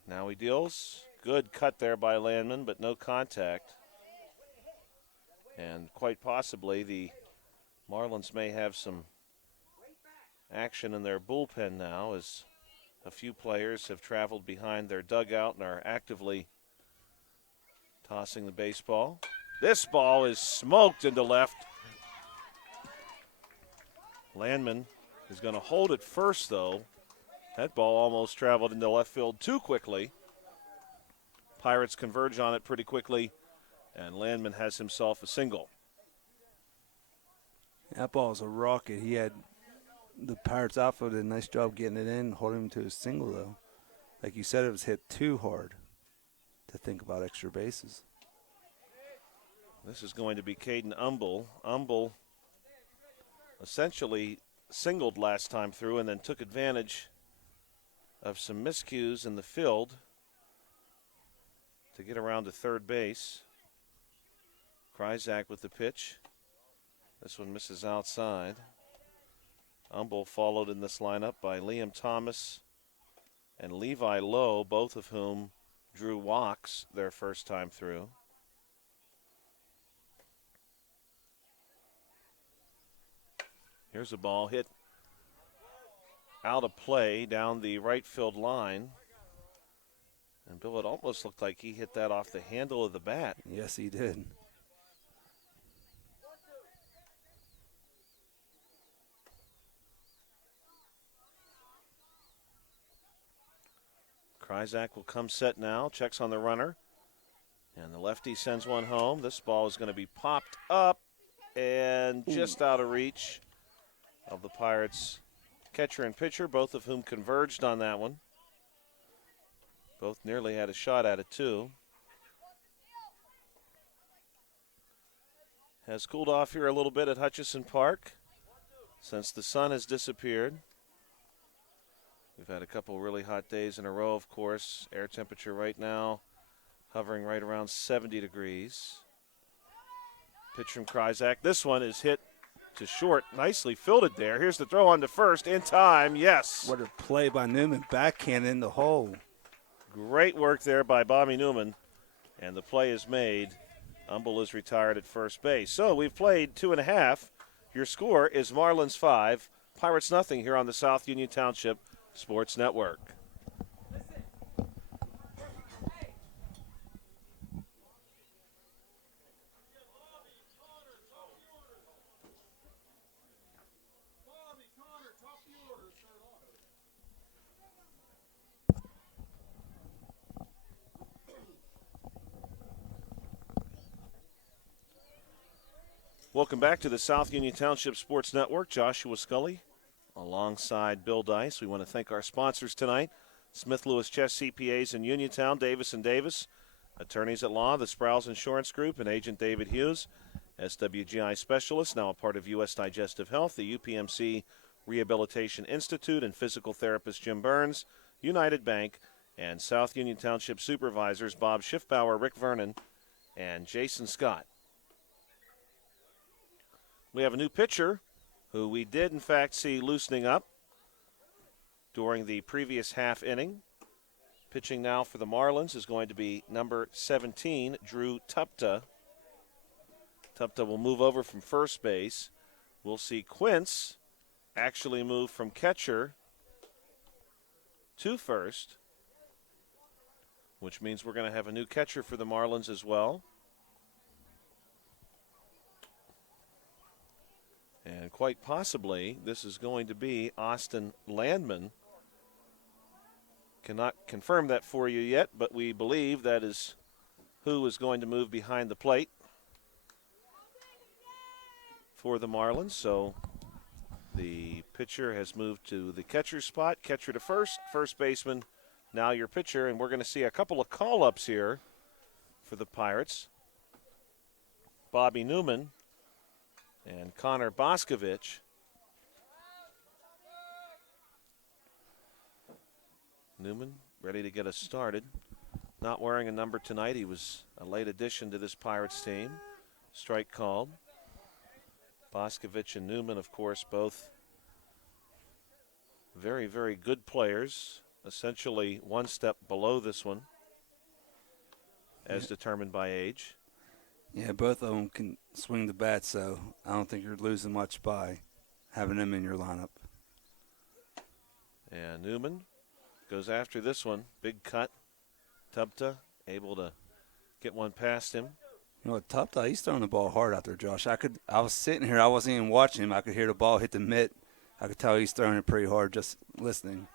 Now he deals. Good cut there by Landman, but no contact. And quite possibly the Marlins may have some action in their bullpen now, as a few players have traveled behind their dugout and are actively tossing the baseball. This ball is smoked into left. Landman is going to hold it first, though. That ball almost traveled into left field too quickly. Pirates converge on it pretty quickly, and Landman has himself a single. That ball's a rocket. He had the Pirates outfield did a nice job getting it in, holding him to a single, though. Like you said, it was hit too hard to think about extra bases. This is going to be Caden Umble. Umble essentially singled last time through and then took advantage of some miscues in the field to get around to third base. Kryzak with the pitch. This one misses outside. Umble followed in this lineup by Liam Thomas and Levi Lowe, both of whom drew walks their first time through. Here's a ball hit out of play down the right field line. And Bill, it almost looked like he hit that off the handle of the bat. Yes, he did. Kryzak will come set now, checks on the runner. And the lefty sends one home. This ball is going to be popped up and just out of reach of the Pirates' catcher and pitcher, both of whom converged on that one. Both nearly had a shot at it, too. Has cooled off here a little bit at Hutchison Park since the sun has disappeared. We've had a couple really hot days in a row, of course. Air temperature right now hovering right around 70 degrees. Pitch from Kryzak. This one is hit to short. Nicely fielded there. Here's the throw on to first. In time, yes. What a play by Newman. Backhand in the hole. Great work there by Bobby Newman. And the play is made. Umble is retired at first base. So we've played 2.5. Your score is Marlins 5, Pirates nothing here on the South Union Township Sports Network. Welcome back to the South Union Township Sports Network. Joshua Scully alongside Bill Dice. We want to thank our sponsors tonight, Smith Lewis Chess CPAs in Uniontown, Davis & Davis, attorneys at law, the Sprouse Insurance Group, and Agent David Hughes, SWGI Specialist, now a part of U.S. Digestive Health, the UPMC Rehabilitation Institute, and physical therapist Jim Burns, United Bank, and South Union Township Supervisors Bob Schiffbauer, Rick Vernon, and Jason Scott. We have a new pitcher who we did, in fact, see loosening up during the previous half inning. Pitching now for the Marlins is going to be number 17, Drew Tupta. Tupta will move over from first base. We'll see Quince actually move from catcher to first, which means we're going to have a new catcher for the Marlins as well. And quite possibly, this is going to be Austin Landman. Cannot confirm that for you yet, but we believe that is who is going to move behind the plate for the Marlins. So the pitcher has moved to the catcher spot, catcher to first, first baseman, now your pitcher. And we're going to see a couple of call-ups here for the Pirates. Bobby Newman and Connor Boscovich. Newman ready to get us started. Not wearing a number tonight. He was a late addition to this Pirates team. Strike called. Boscovich and Newman, of course, both very, very good players. Essentially one step below this one as determined by age. Yeah, both of them can swing the bat, so I don't think you're losing much by having them in your lineup. And Newman goes after this one. Big cut. Tupta able to get one past him. You know what, Tupta, he's throwing the ball hard out there, Josh. I was sitting here, I wasn't even watching him. I could hear the ball hit the mitt. I could tell he's throwing it pretty hard just listening.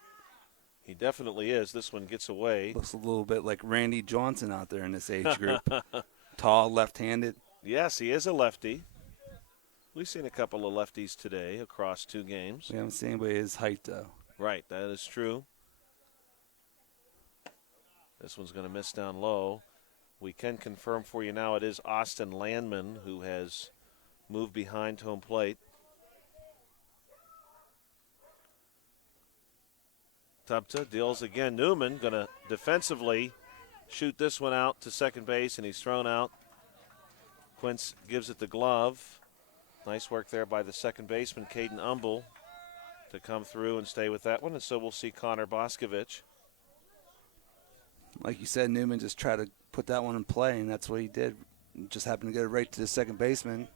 He definitely is. This one gets away. Looks a little bit like Randy Johnson out there in this age group. Tall, left-handed. Yes, he is a lefty. We've seen a couple of lefties today across 2 games. We haven't seen anybody his height, though. Right, that is true. This one's going to miss down low. We can confirm for you now it is Austin Landman who has moved behind home plate. Tupta deals again. Newman going to defensively shoot this one out to second base, and he's thrown out. Quince gives it the glove. Nice work there by the second baseman, Caden Umble, to come through and stay with that one. And so we'll see Connor Boscovich. Like you said, Newman just tried to put that one in play, and that's what he did. Just happened to get it right to the second baseman.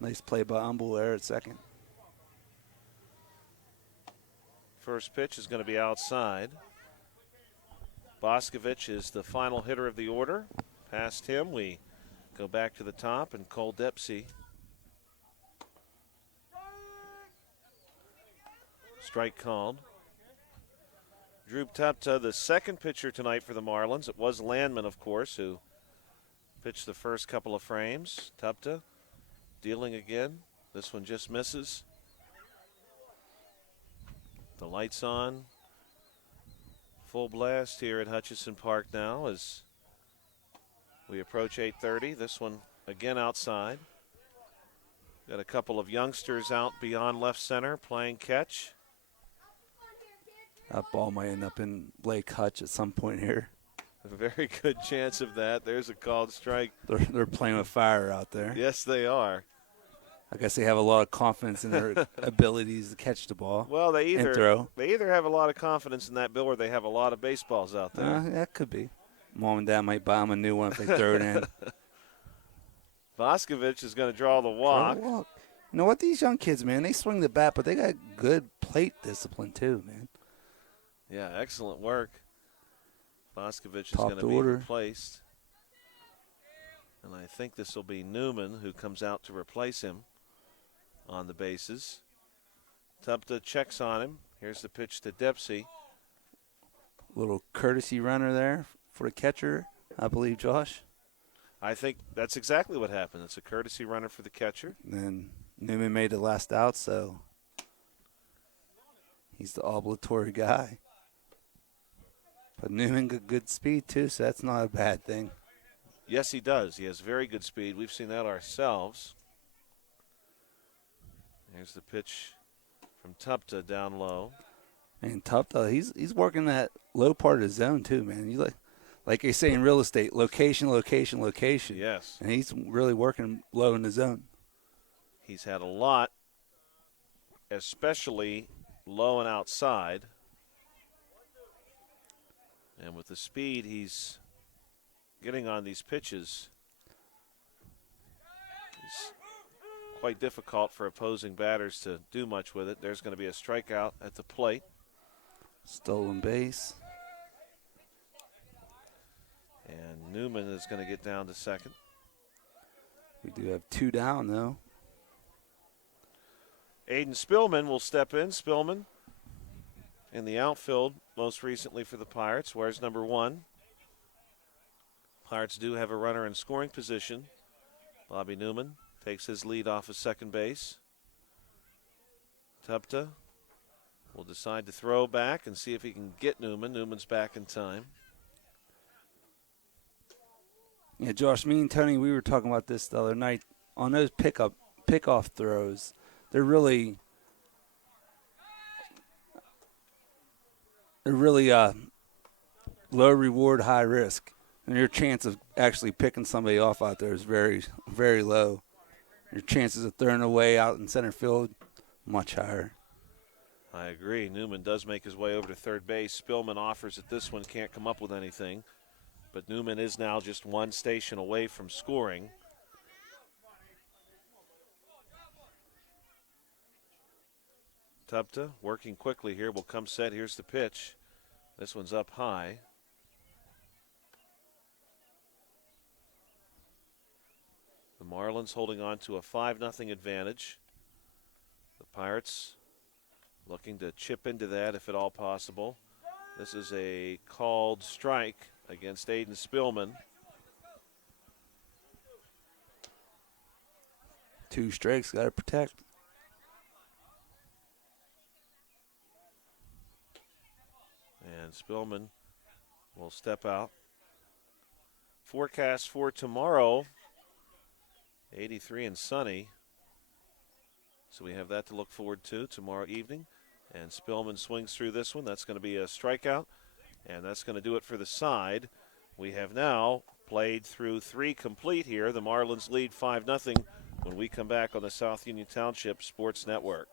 Nice play by Umble there at second. First pitch is going to be outside. Boscovich is the final hitter of the order. Past him, we go back to the top, and Cole Dempsey. Strike called. Drew Tupta, the second pitcher tonight for the Marlins. It was Landman, of course, who pitched the first couple of frames. Tupta dealing again. This one just misses. The lights on. Full blast here at Hutchison Park now as we approach 8:30. This one again outside. Got a couple of youngsters out beyond left center playing catch. That ball might end up in Blake Hutch at some point here. A very good chance of that. There's a called strike. They're playing with fire out there. Yes, they are. I guess they have a lot of confidence in their abilities to catch the ball. Well, they and throw. either have a lot of confidence in that bill or they have a lot of baseballs out there. That could be. Mom and Dad might buy them a new one if they throw it in. Boscovich is going to draw the walk. You know what? These young kids, man, they swing the bat, but they got good plate discipline too, man. Yeah, excellent work. Boscovich is Top going to be order. replaced. And I think this will be Newman who comes out to replace him on the bases. Tupta checks on him. Here's the pitch to Dempsey. Little courtesy runner there for the catcher, I believe, Josh. I think that's exactly what happened. It's a courtesy runner for the catcher. And Newman made the last out, so he's the obligatory guy. But Newman got good speed, too, so that's not a bad thing. Yes, he does. He has very good speed. We've seen that ourselves. Here's the pitch from Tupta down low. And Tupta, he's working that low part of the zone, too, man. You like they say in real estate, location, location, location. Yes. And he's really working low in the zone. He's had a lot, especially low and outside. And with the speed he's getting on these pitches, it's quite difficult for opposing batters to do much with it. There's going to be a strikeout at the plate. Stolen base. And Newman is going to get down to second. We do have 2 down, though. Aiden Spillman will step in. Spillman in the outfield most recently for the Pirates. Where's number 1? Pirates do have a runner in scoring position. Bobby Newman takes his lead off of second base. Tupta will decide to throw back and see if he can get Newman. Newman's back in time. Yeah, Josh, me and Tony, we were talking about this the other night. On those pickoff throws, they're really low reward, high risk. And your chance of actually picking somebody off out there is very, very low. Your chances of throwing away out in center field, much higher. I agree. Newman does make his way over to third base. Spillman offers that this one can't come up with anything. But Newman is now just one station away from scoring. Tupta working quickly here. Will come set. Here's the pitch. This one's up high. The Marlins holding on to a 5-0 advantage. The Pirates looking to chip into that if at all possible. This is a called strike against Aiden Spillman. 2 strikes, got to protect. And Spillman will step out. Forecast for tomorrow, 83 and sunny. So we have that to look forward to tomorrow evening. And Spillman swings through this one. That's going to be a strikeout. And that's going to do it for the side. We have now played through 3 complete here. The Marlins lead 5-0 when we come back on the South Union Township Sports Network.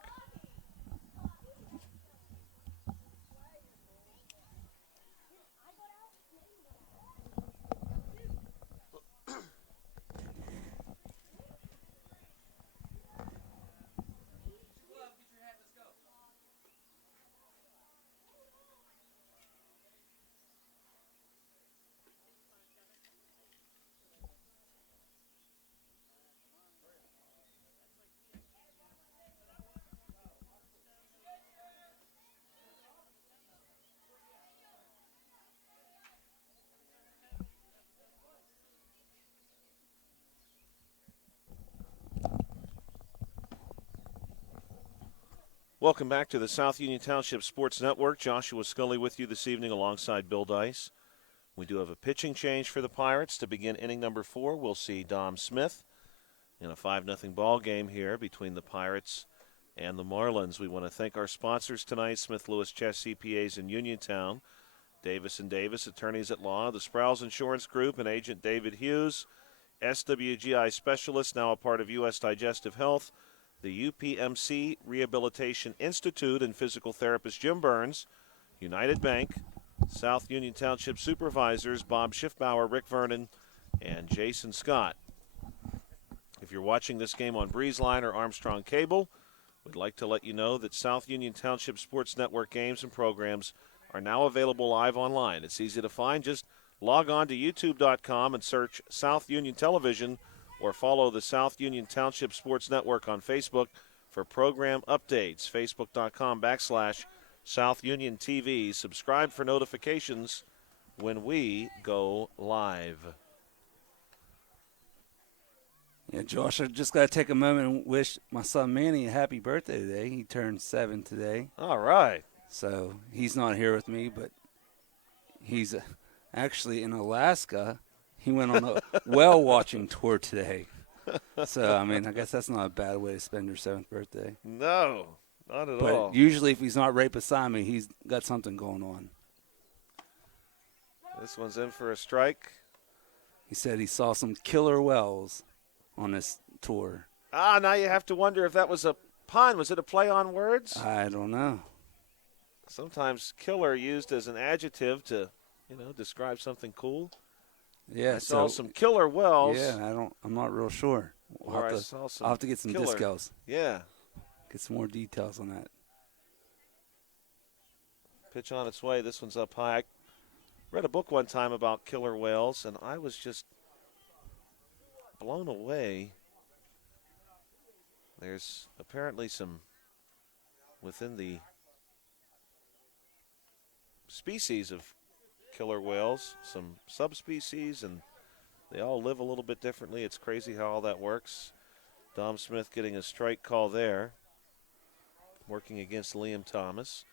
Welcome back to the South Union Township Sports Network. Joshua Scully with you this evening alongside Bill Dice. We do have a pitching change for the Pirates to begin inning number 4. We'll see Dom Smith in a 5-0 ball game here between the Pirates and the Marlins. We want to thank our sponsors tonight, Smith Lewis Chess CPAs in Uniontown, Davis & Davis, attorneys at law, the Sprouse Insurance Group and agent David Hughes, SWGI Specialist, now a part of U.S. Digestive Health, the UPMC Rehabilitation Institute and physical therapist Jim Burns, United Bank, South Union Township Supervisors Bob Schiffbauer, Rick Vernon, and Jason Scott. If you're watching this game on BreezeLine or Armstrong Cable, we'd like to let you know that South Union Township Sports Network games and programs are now available live online. It's easy to find. Just log on to youtube.com and search South Union Television, or follow the South Union Township Sports Network on Facebook for program updates. Facebook.com/South Union TV. Subscribe for notifications when we go live. Yeah, Josh, I just got to take a moment and wish my son Manny a happy birthday today. He turned 7 today. All right. So he's not here with me, but he's actually in Alaska. He went on a whale-watching tour today. So, I mean, I guess that's not a bad way to spend your 7th birthday. No, not at but all. Usually if he's not right beside me, he's got something going on. This one's in for a strike. He said he saw some killer whales on this tour. Now you have to wonder if that was a pun. Was it a play on words? I don't know. Sometimes killer used as an adjective to, describe something cool. Yeah, I saw some killer whales. Yeah, I'm not real sure. I'll have to get some discos. Yeah. Get some more details on that. Pitch on its way. This one's up high. I read a book one time about killer whales, and I was just blown away. There's apparently some within the species of killer whales, some subspecies, and they all live a little bit differently. It's crazy how all that works. Dom Smith getting a strike call there, working against Liam Thomas.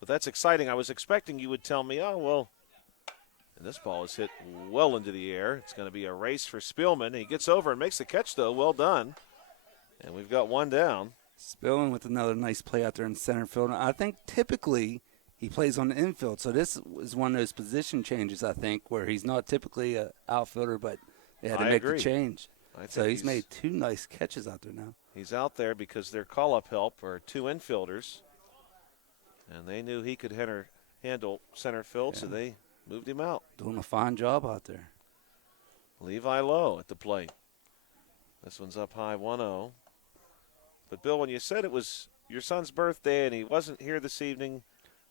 But that's exciting. I was expecting you would tell me, and this ball is hit well into the air. It's going to be a race for Spillman. He gets over and makes the catch, though. Well done. And we've got one down. Spillman with another nice play out there in center field. I think typically he plays on the infield, so this is one of those position changes, I think, where he's not typically an outfielder, but they had to make the change. So he's made 2 nice catches out there now. He's out there because their call-up help are 2 infielders, and they knew he could handle center field, so they moved him out. Doing a fine job out there. Levi Lowe at the plate. This one's up high, 1-0. But, Bill, when you said it was your son's birthday and he wasn't here this evening,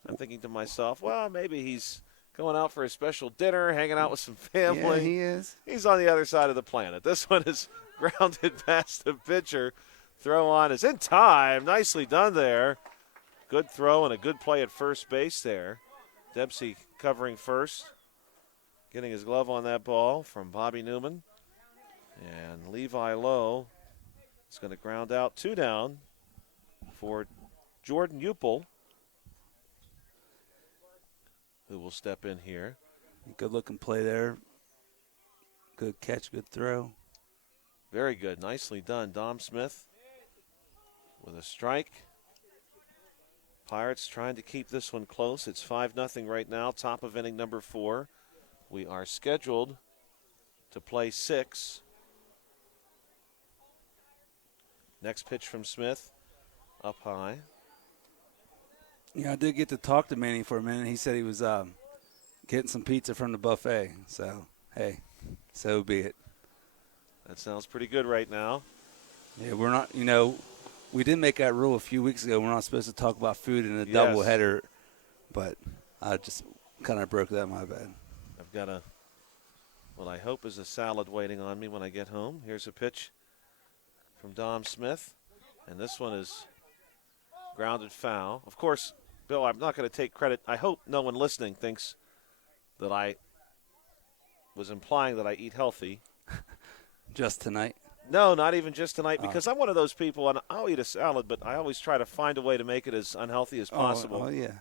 I'm thinking to myself, well, maybe he's going out for a special dinner, hanging out with some family. Yeah, he is. He's on the other side of the planet. This one is grounded past the pitcher. Throw on is in time. Nicely done there. Good throw and a good play at first base there. Dempsey covering first, getting his glove on that ball from Bobby Newman. And Levi Lowe is going to ground out 2 down for Jordan Upel, who will step in here. Good looking play there. Good catch, good throw. Very good. Nicely done. Dom Smith with a strike. Pirates trying to keep this one close. It's 5-0 right now, top of inning number 4. We are scheduled to play 6. Next pitch from Smith, up high. Yeah, I did get to talk to Manny for a minute. He said he was getting some pizza from the buffet. So, hey, so be it. That sounds pretty good right now. Yeah, we're not, we did make that rule a few weeks ago. We're not supposed to talk about food in a Yes. doubleheader, but I just kind of broke that, my bad. I've got what I hope is a salad waiting on me when I get home. Here's a pitch from Dom Smith, and this one is grounded foul. Of course, Bill, I'm not going to take credit. I hope no one listening thinks that I was implying that I eat healthy. Just tonight? No, not even just tonight, because I'm one of those people, and I'll eat a salad, but I always try to find a way to make it as unhealthy as possible. Oh, yeah.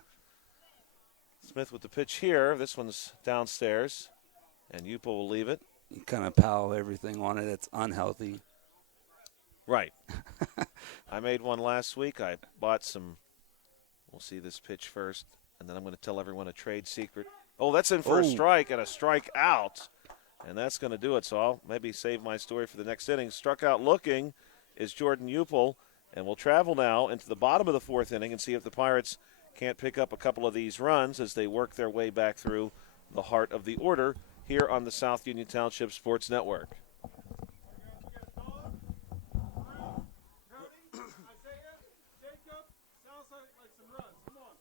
Smith with the pitch here. This one's downstairs, and Yupo will leave it. You kind of pile everything on it that's unhealthy. Right. I made one last week. I bought some. We'll see this pitch first, and then I'm going to tell everyone a trade secret. Oh, that's in for a strike and a strike out. And that's going to do it, so I'll maybe save my story for the next inning. Struck out looking is Jordan Upel, and we'll travel now into the bottom of the 4th inning and see if the Pirates can't pick up a couple of these runs as they work their way back through the heart of the order here on the South Union Township Sports Network. Isaiah, Jacob, sounds like some runs. Come on.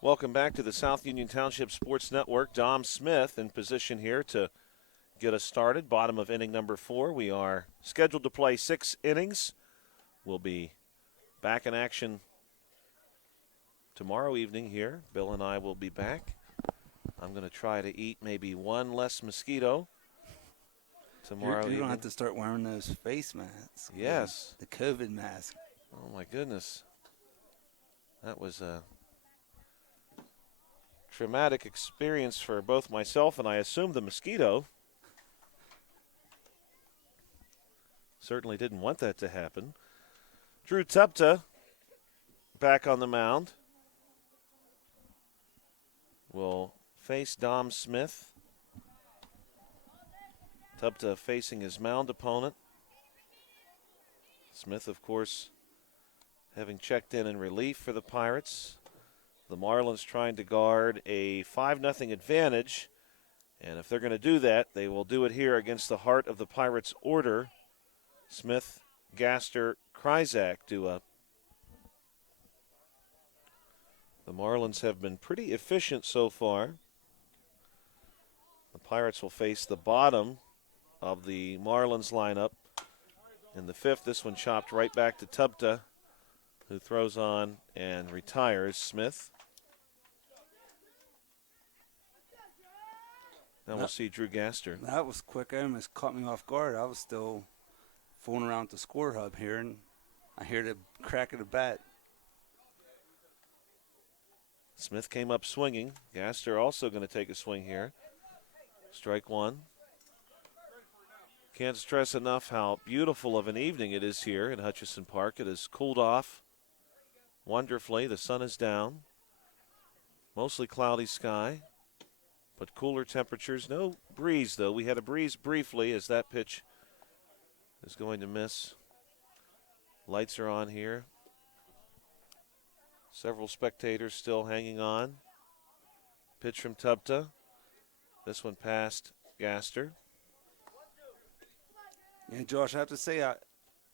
Welcome back to the South Union Township Sports Network. Dom Smith in position here to get us started. Bottom of inning number 4. We are scheduled to play 6 innings. We'll be back in action tomorrow evening here. Bill and I will be back. I'm going to try to eat maybe one less mosquito tomorrow evening. You don't have to start wearing those face masks. Yes. The COVID mask. Oh, my goodness. That was a traumatic experience for both myself and I assume the mosquito. Certainly didn't want that to happen. Drew Tupta back on the mound will face Dom Smith. Tupta facing his mound opponent. Smith, of course, having checked in relief for the Pirates. The Marlins trying to guard a 5-0 advantage. And if they're going to do that, they will do it here against the heart of the Pirates' order. Smith, Gaster, Kryzak do up. The Marlins have been pretty efficient so far. The Pirates will face the bottom of the Marlins lineup. In the 5th, this one chopped right back to Tupta, who throws on and retires Smith. Now we'll see Drew Gaster. That was quick. It almost caught me off guard. I was still fooling around with the score hub here, and I hear the crack of the bat. Smith came up swinging. Gaster also going to take a swing here. Strike one. Can't stress enough how beautiful of an evening it is here in Hutchison Park. It has cooled off wonderfully. The sun is down. Mostly cloudy sky, but cooler temperatures. No breeze, though. We had a breeze briefly as that pitch is going to miss. Lights are on here. Several spectators still hanging on. Pitch from Tubta. This one past Gaster. Yeah, Josh, I have to say,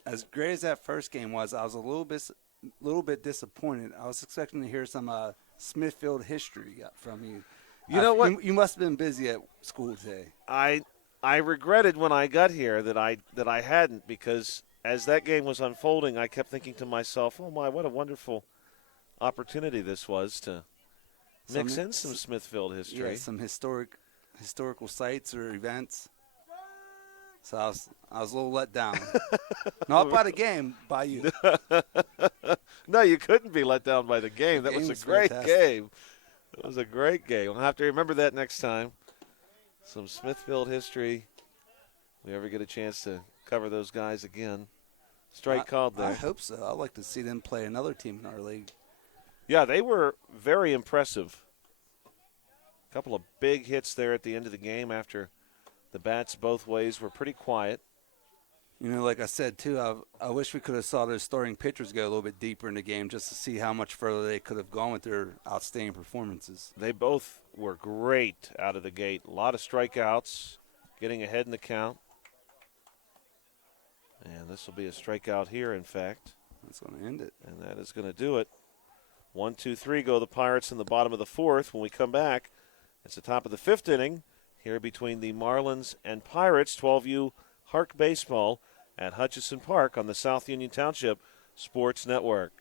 as great as that first game was, I was a little bit disappointed. I was expecting to hear some Smithfield history from you. You know what? You must have been busy at school today. I regretted when I got here that I hadn't, because as that game was unfolding, I kept thinking to myself, "Oh my, what a wonderful opportunity this was to mix in some Smithfield history." Yeah, some historical sites or events. So I was a little let down. Not by the game, by you. No, you couldn't be let down by the game. That was a great fantastic. game. It was a great game. I'll have to remember that next time. Some Smithfield history. If we ever get a chance to cover those guys again. Strike called there. I hope so. I'd like to see them play another team in our league. Yeah, they were very impressive. A couple of big hits there at the end of the game after the bats both ways were pretty quiet. You know, like I said, too, I wish we could have saw those starting pitchers go a little bit deeper in the game just to see how much further they could have gone with their outstanding performances. They both were great out of the gate. A lot of strikeouts, getting ahead in the count. And this will be a strikeout here, in fact. That's going to end it. And that is going to do it. 1, 2, 3 go the Pirates in the bottom of the fourth. When we come back, it's the top of the fifth inning here between the Marlins and Pirates. 12U HARC baseball at Hutchison Park on the South Union Township Sports Network.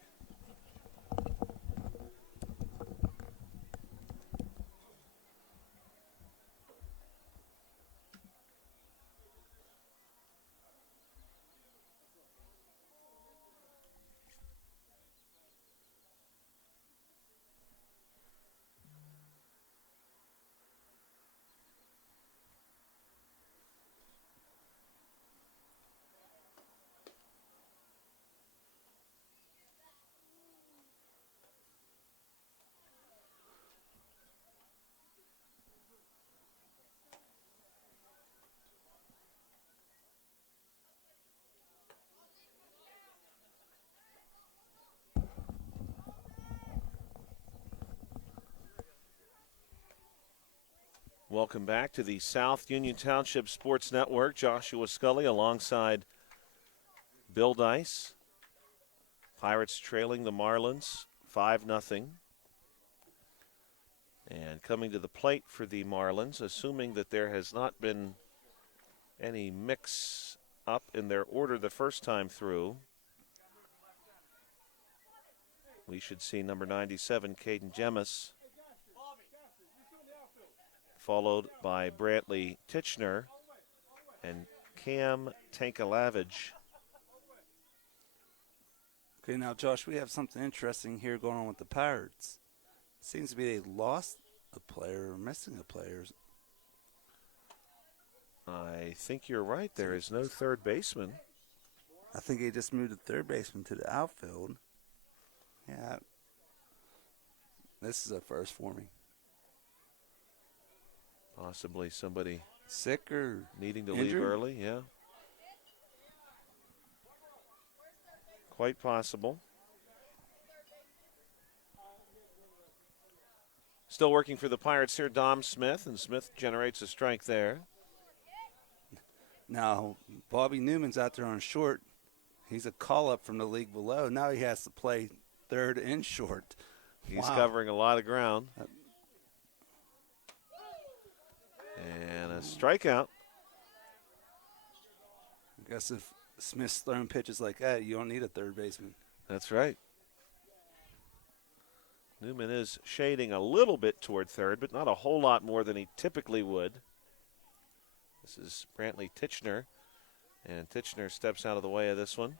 Welcome back to the South Union Township Sports Network. Joshua Scully alongside Bill Dice. Pirates trailing the Marlins 5-0. And coming to the plate for the Marlins, assuming that there has not been any mix up in their order the first time through, we should see number 97, Caden Jemis, followed by Brantley Titchener and Cam Tankalavage. Okay, now, Josh, we have something interesting here going on with the Pirates. Seems to be they lost a player or missing a player. I think you're right. There is no third baseman. I think they just moved the third baseman to the outfield. Yeah. This is a first for me. Possibly somebody Sick or needing to injured? leave early, yeah. Quite possible. Still working for the Pirates here, Dom Smith, and Smith generates a strike there. Now, Bobby Newman's out there on short. He's a call-up from the league below. Now he has to play third and short. He's Wow. covering a lot of ground. And a strikeout. I guess if Smith's throwing pitches like that, you don't need a third baseman. That's right. Newman is shading a little bit toward third, but not a whole lot more than he typically would. This is Brantley Titchener, and Titchener steps out of the way of this one.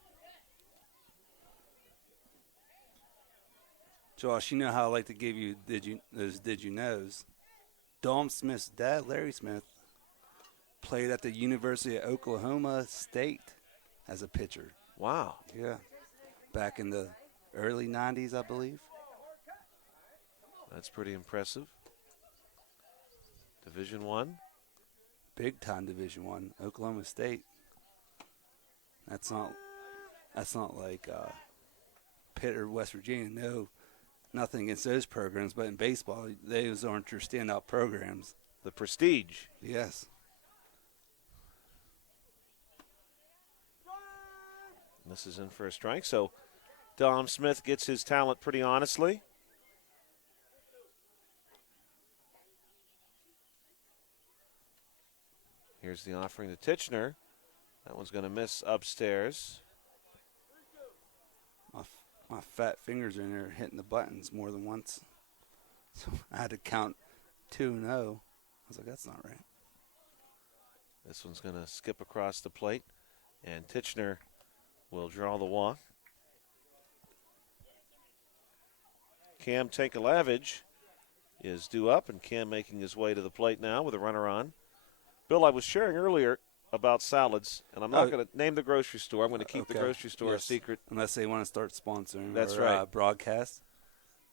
Josh, you know how I like to give you those did you knows. Dom Smith's dad, Larry Smith, played at the University of Oklahoma State as a pitcher. Wow. Yeah. Back in the early 90s, I believe. That's pretty impressive. Division One. Big time Division One, Oklahoma State. That's not like Pitt or West Virginia. No, nothing against those programs, but in baseball, those aren't your standout programs. The prestige. Yes. This is in for a strike, so Dom Smith gets his talent pretty honestly. Here's the offering to Titchener. That one's going to miss upstairs. My fat fingers are in there hitting the buttons more than once. So I had to count 2-0. I was like, that's not right. This one's going to skip across the plate, and Titchener will draw the walk. Cam Tankalavage is due up, and Cam making his way to the plate now with a runner on. Bill, I was sharing earlier about salads, and I'm not going to name the grocery store. I'm going to keep the grocery store a secret. Unless they want to start sponsoring That's or right. Broadcast.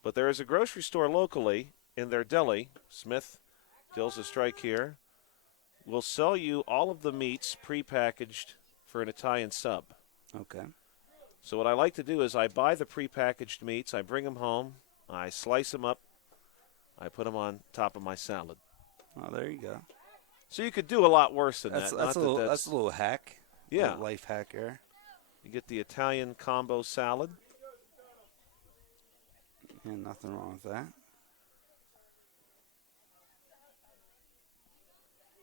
But there is a grocery store locally in their deli. Smith deals a strike here. Will sell you all of the meats prepackaged for an Italian sub. Okay. So what I like to do is I buy the prepackaged meats, I bring them home, I slice them up, I put them on top of my salad. Oh, there you go. So you could do a lot worse than That's that. a little hack. Yeah. Life hack there. You get the Italian combo salad. And nothing wrong with that.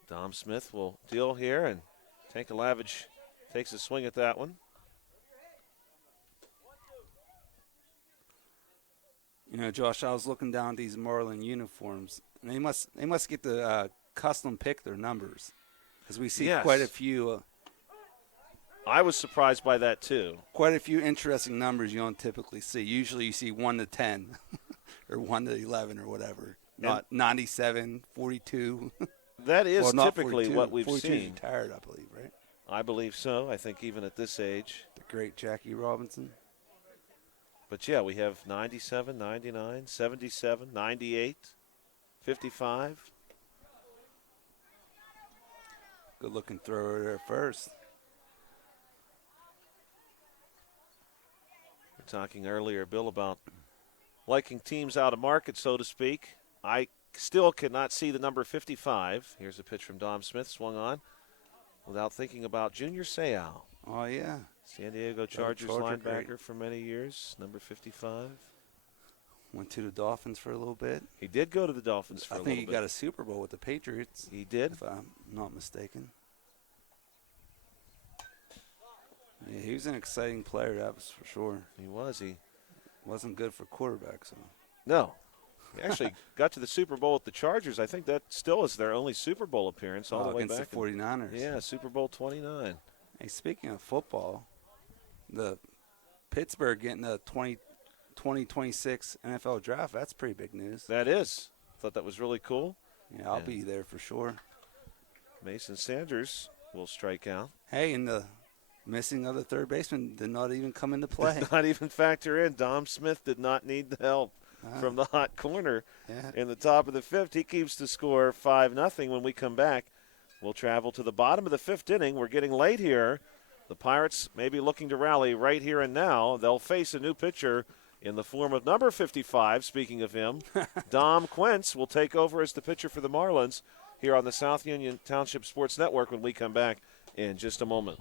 Dom Smith will deal here, and Tankalavage takes a swing at that one. You know, Josh, I was looking down at these Marlin uniforms, and they must get the custom pick their numbers, because we see Yes. quite a few. I was surprised by that too. Quite a few interesting numbers you don't typically see. Usually you see 1 to 10 or 1 to 11 or whatever. Not 97, 42. That is well, not typically 42. what we've 42 seen. Retired, I believe, right? I believe so. I think even at this age. The great Jackie Robinson. But, yeah, we have 97, 99, 77, 98, 55. Good-looking thrower there first. We were talking earlier, Bill, about liking teams out of market, so to speak. I still cannot see the number 55. Here's a pitch from Dom Smith, swung on, without thinking about Junior Seau. Oh, yeah. San Diego Chargers Charger linebacker great. for many years, number 55. Went to the Dolphins for a little bit. He did go to the Dolphins for a I little think bit. he got a Super Bowl with the Patriots. He did. If I'm not mistaken. Yeah, he was an exciting player, that was for sure. He was. He Wasn't good for quarterbacks. So. No. He actually got to the Super Bowl with the Chargers. I think that still is their only Super Bowl appearance all the way against back. the 49ers. Yeah, Super Bowl 29. Hey, speaking of football, the Pittsburgh getting the 2026 NFL draft, that's pretty big news. That is. Thought that was really cool. Yeah, I'll be there for sure. Mason Sanders will strike out. Hey, and the missing other third baseman did not even come into play. Did not even factor in. Dom Smith did not need the help from the hot corner in the top of the fifth. He keeps the score 5-0. When we come back, we'll travel to the bottom of the fifth inning. We're getting late here. The Pirates may be looking to rally right here and now. They'll face a new pitcher in the form of number 55, speaking of him. Dom Quintz will take over as the pitcher for the Marlins here on the South Union Township Sports Network when we come back in just a moment.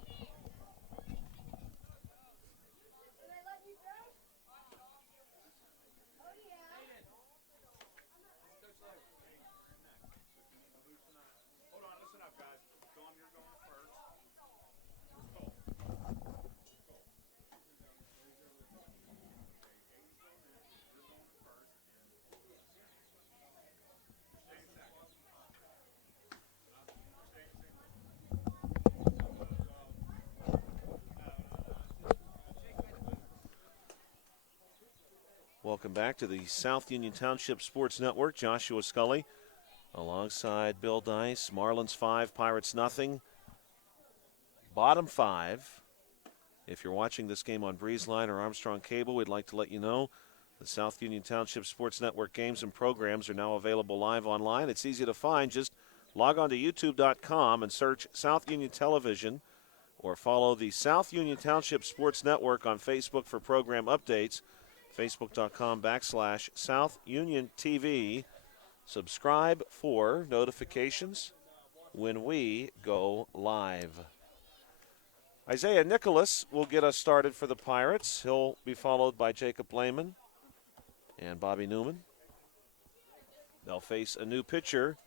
Welcome back to the South Union Township Sports Network. Joshua Scully alongside Bill Dice. Marlins 5, Pirates nothing. Bottom 5. If you're watching this game on Breezeline or Armstrong Cable, we'd like to let you know The South Union Township Sports Network games and programs are now available live online. It's easy to find. Just log on to youtube.com and search South Union Television, or follow the South Union Township Sports Network on Facebook for program updates. Facebook.com/South Union TV. Subscribe for notifications when we go live. Isaiah Nicholas will get us started for the Pirates. He'll be followed by Jacob Lehman and Bobby Newman. They'll face a new pitcher,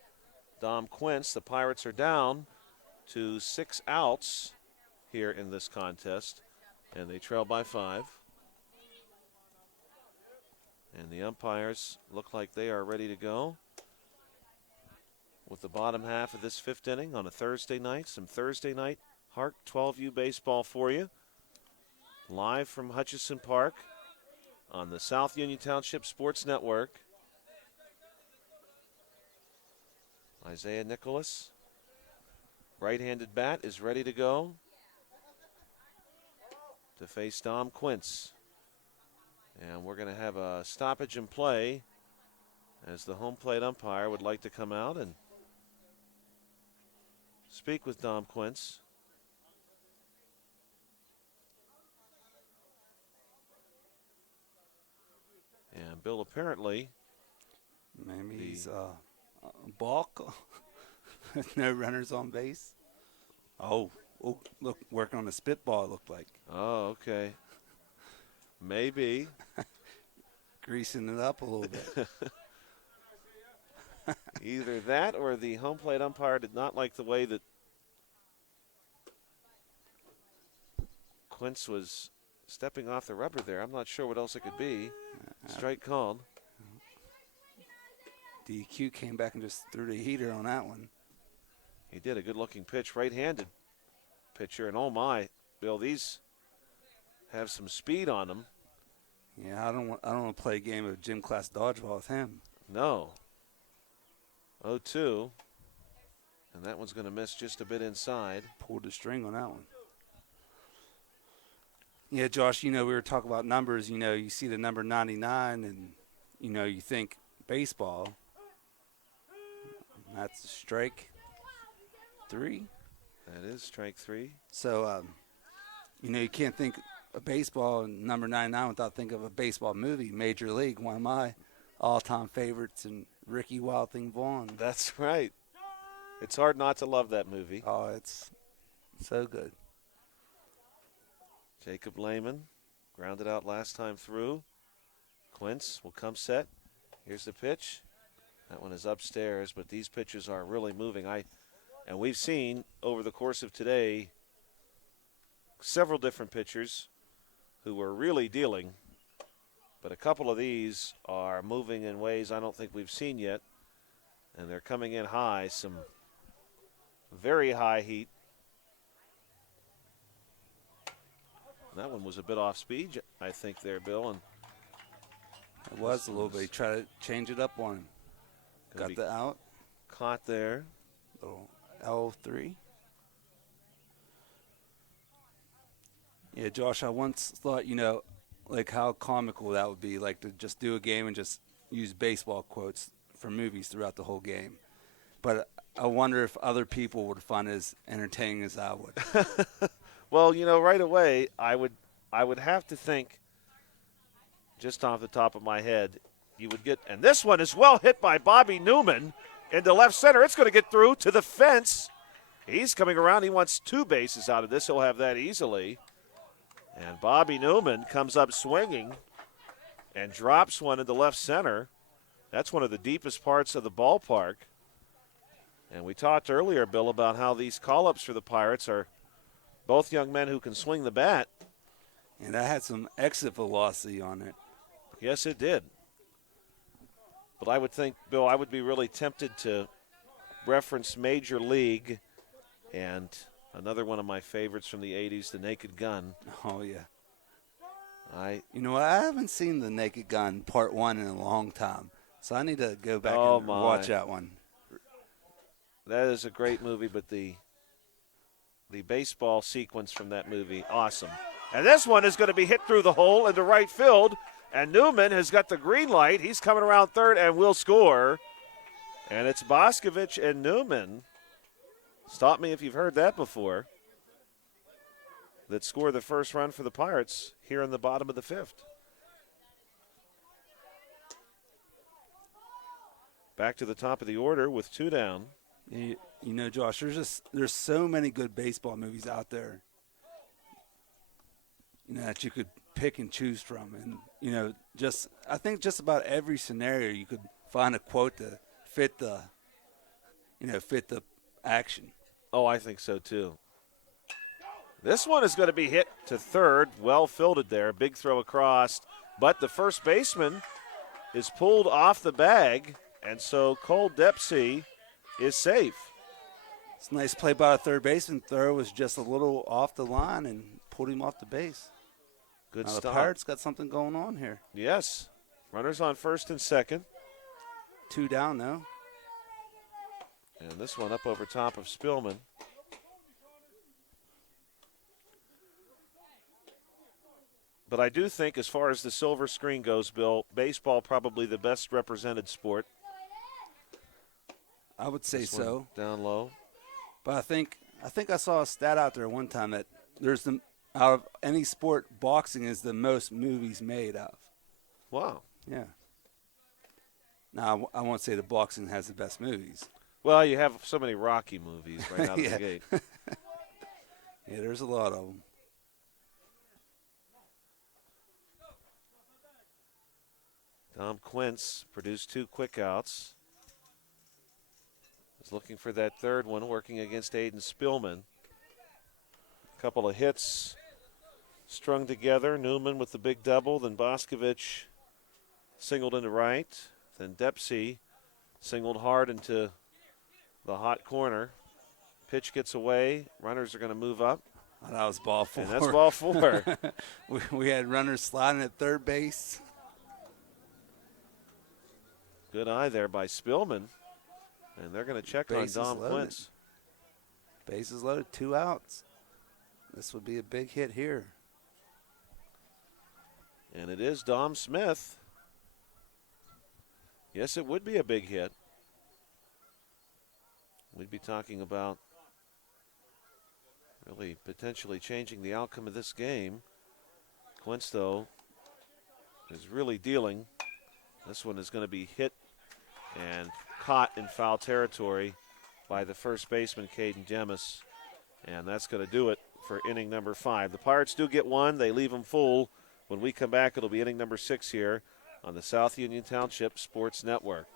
Dom Quince. The Pirates are down to 6 outs here in this contest, and they trail by 5. And the umpires look like they are ready to go with the bottom half of this 5th inning on a Thursday night. Some Thursday night HARC 12U baseball for you. Live from Hutchison Park on the South Union Township Sports Network. Isaiah Nicholas, right-handed bat, is ready to go to face Dom Quince. And we're going to have a stoppage in play as the home plate umpire would like to come out and speak with Dom Quince. And Bill, apparently, maybe he's balk. No runners on base. Oh, look, working on a spitball, it looked like. Oh, okay. Maybe. Greasing it up a little bit. Either that or the home plate umpire did not like the way that Quince was stepping off the rubber there. I'm not sure what else it could be. Strike called. DQ came back and just threw the heater on that one. He did a good-looking pitch, right-handed pitcher. And oh my, Bill, these have some speed on them. Yeah, I don't want to play a game of gym class dodgeball with him. No. 0-2. And that one's going to miss just a bit inside. Pulled the string on that one. Yeah, Josh, we were talking about numbers. You see the number 99 and, you think baseball. That's strike 3. That is strike 3. So, you can't think of baseball and number 99 without thinking of a baseball movie, Major League, one of my all-time favorites, and Ricky Wild Thing Vaughn. That's right. It's hard not to love that movie. Oh, it's so good. Jacob Lehman grounded out last time through. Quince will come set. Here's the pitch. That one is upstairs, but these pitches are really moving. And we've seen over the course of today several different pitchers who were really dealing, but a couple of these are moving in ways I don't think we've seen yet, and they're coming in high, some very high heat. That one was a bit off speed, I think, there, Bill. And it was a little bit. He tried to change it up on him. Got the out. Caught there. Little L3. Yeah, Josh, I once thought, like how comical that would be, like to just do a game and just use baseball quotes for movies throughout the whole game. But I wonder if other people would find it as entertaining as I would. Well, right away, I would have to think, just off the top of my head, you would get, and this one is well hit by Bobby Newman into left center. It's going to get through to the fence. He's coming around. He wants 2 bases out of this. He'll have that easily. And Bobby Newman comes up swinging and drops one into left center. That's one of the deepest parts of the ballpark. And we talked earlier, Bill, about how these call-ups for the Pirates are both young men who can swing the bat. And that had some exit velocity on it. Yes, it did. But I would think, Bill, I would be really tempted to reference Major League and another one of my favorites from the 80s, The Naked Gun. Oh, yeah. I haven't seen The Naked Gun Part 1 in a long time, so I need to go back and watch that one. That is a great movie, but the baseball sequence from that movie, awesome. And this one is going to be hit through the hole into right field. And Newman has got the green light. He's coming around third and will score. And it's Boscovich and Newman. Stop me if you've heard that before. That score the first run for the Pirates here in the bottom of the fifth. Back to the top of the order with 2 down. You know, Josh, there's so many good baseball movies out there, you know, that you could pick and choose from. And, you know, I think just about every scenario you could find a quote to fit the action. Oh, I think so too. This one is going to be hit to third. Well fielded there. Big throw across. But the first baseman is pulled off the bag, and so Cole Dempsey is safe. It's a nice play by the third baseman. Throw was just a little off the line and pulled him off the base. Good Now stop. the Pirates got something going on here. Yes. Runners on first and second. 2 down now. And this one up over top of Spillman. But I do think, as far as the silver screen goes, Bill, baseball probably the best represented sport. I would say This one so. Down low. But I think I saw a stat out there one time that out of any sport, boxing is the most movies made of. Wow. Yeah. Now, I won't say that boxing has the best movies. Well, you have so many Rocky movies right out of Yeah. the gate. Yeah, there's a lot of them. Dom Quince produced 2 quick outs. Is looking for that third one, working against Aiden Spillman. A couple of hits strung together. Newman with the big double, then Boscovich singled into right. Then Dempsey singled hard into the hot corner. Pitch gets away. Runners are going to move up. Oh, that was ball 4. And that's ball 4. we had runners sliding at third base. Good eye there by Spillman. And they're going to check Bases on Dom loaded. Quince. Bases loaded, 2 outs. This would be a big hit here. And it is Dom Smith. Yes, it would be a big hit. We'd be talking about really potentially changing the outcome of this game. Quince, though, is really dealing. This one is going to be hit and caught in foul territory by the first baseman, Caden Demis. And that's going to do it for inning number 5. The Pirates do get one. They leave them full. When we come back, it'll be inning number 6 here on the South Union Township Sports Network.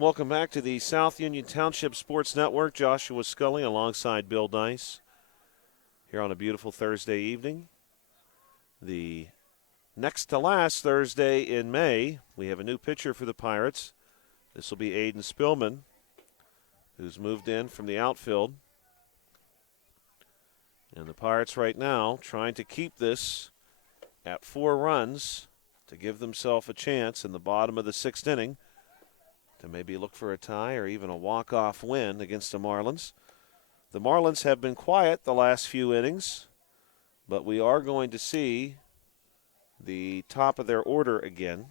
Welcome back to the South Union Township Sports Network. Joshua Scully alongside Bill Dice here on a beautiful Thursday evening. The next to last Thursday in May, we have a new pitcher for the Pirates. This will be Aiden Spillman, who's moved in from the outfield. And the Pirates right now trying to keep this at 4 runs to give themselves a chance in the bottom of the 6th inning to maybe look for a tie or even a walk-off win against the Marlins. The Marlins have been quiet the last few innings, but we are going to see the top of their order again.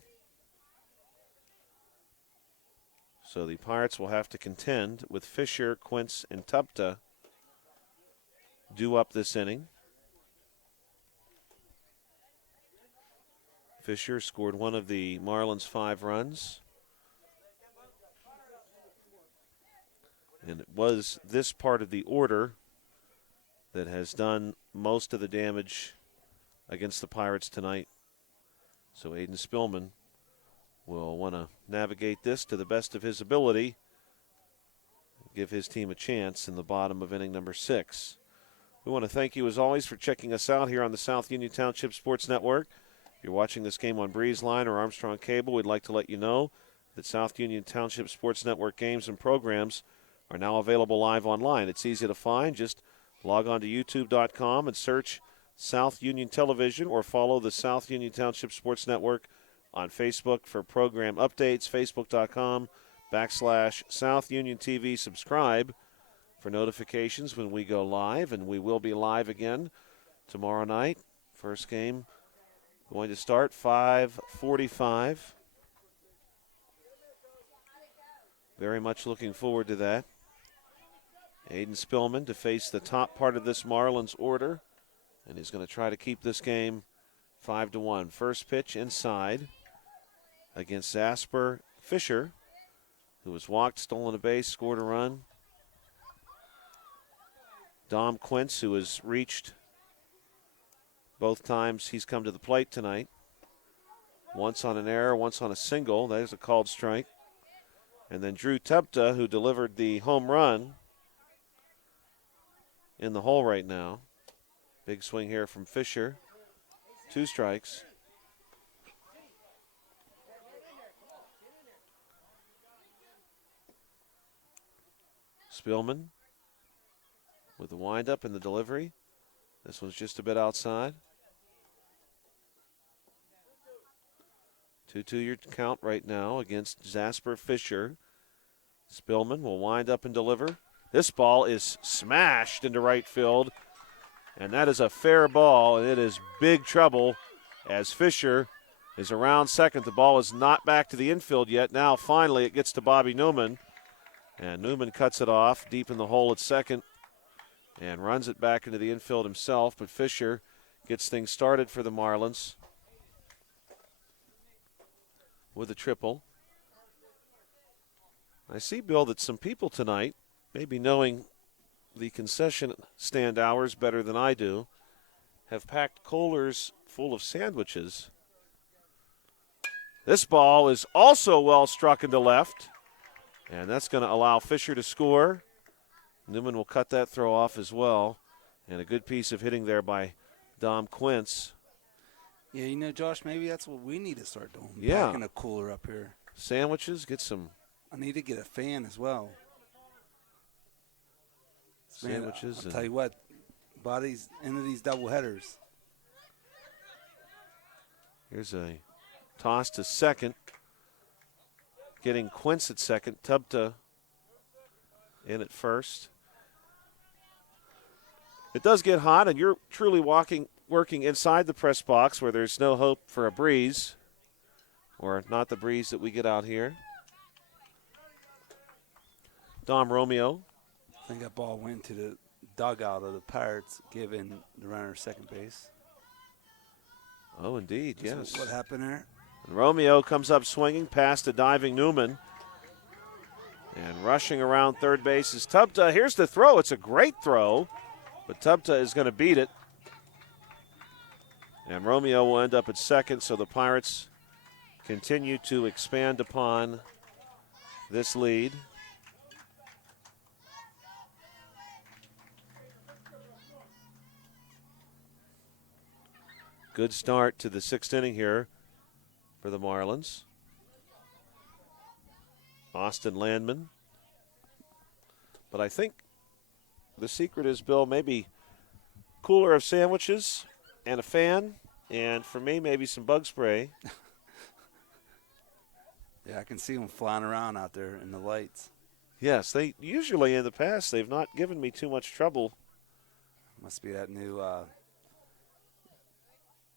So the Pirates will have to contend with Fisher, Quince, and Tupta due up this inning. Fisher scored one of the Marlins' 5 runs. And it was this part of the order that has done most of the damage against the Pirates tonight. So Aiden Spillman will want to navigate this to the best of his ability, give his team a chance in the bottom of inning number 6. We want to thank you, as always, for checking us out here on the South Union Township Sports Network. If you're watching this game on Breeze Line or Armstrong Cable, we'd like to let you know that South Union Township Sports Network games and programs are now available live online. It's easy to find. Just log on to youtube.com and search South Union Television, or follow the South Union Township Sports Network on Facebook for program updates, facebook.com/South Union TV. Subscribe for notifications when we go live, and we will be live again tomorrow night. First game going to start 5:45. Very much looking forward to that. Aiden Spillman to face the top part of this Marlins order, and he's going to try to keep this game 5-1. First pitch inside against Zasper Fisher, who was walked, stolen a base, scored a run. Dom Quince, who has reached both times he's come to the plate tonight. Once on an error, once on a single. That is a called strike. And then Drew Tepta, who delivered the home run, in the hole right now. Big swing here from Fisher. 2 strikes. Spillman with the windup and the delivery. This one's just a bit outside. 2-2 your count right now against Zasper Fisher. Spillman will wind up and deliver. This ball is smashed into right field, and that is a fair ball, and it is big trouble as Fisher is around second. The ball is not back to the infield yet. Now finally it gets to Bobby Newman, and Newman cuts it off deep in the hole at second and runs it back into the infield himself, but Fisher gets things started for the Marlins with a triple. I see, Bill, that some people tonight, maybe knowing the concession stand hours better than I do, have packed coolers full of sandwiches. This ball is also well struck into left, and that's going to allow Fisher to score. Newman will cut that throw off as well, and a good piece of hitting there by Dom Quince. Yeah, you know, Josh, maybe that's what we need to start doing. Yeah. Packing a cooler up here. Sandwiches, get some I need to get a fan as well. sandwiches. Man, I'll tell you what, bodies into these double headers. Here's a toss to second. Getting Quince at second. Tubta in at first. It does get hot, and you're truly working inside the press box where there's no hope for a breeze, or not the breeze that we get out here. Dom Romeo. I think that ball went to the dugout of the Pirates, giving the runner second base. Oh, indeed, That's yes. what happened there? And Romeo comes up swinging past a diving Newman. And rushing around third base is Tubta. Here's the throw. It's a great throw, but Tubta is going to beat it. And Romeo will end up at second, so the Pirates continue to expand upon this lead. Good start to the 6th inning here for the Marlins. Austin Landman. But I think the secret is, Bill, maybe cooler of sandwiches and a fan, and for me, maybe some bug spray. Yeah, I can see them flying around out there in the lights. Yes, they usually in the past, they've not given me too much trouble. Must be that new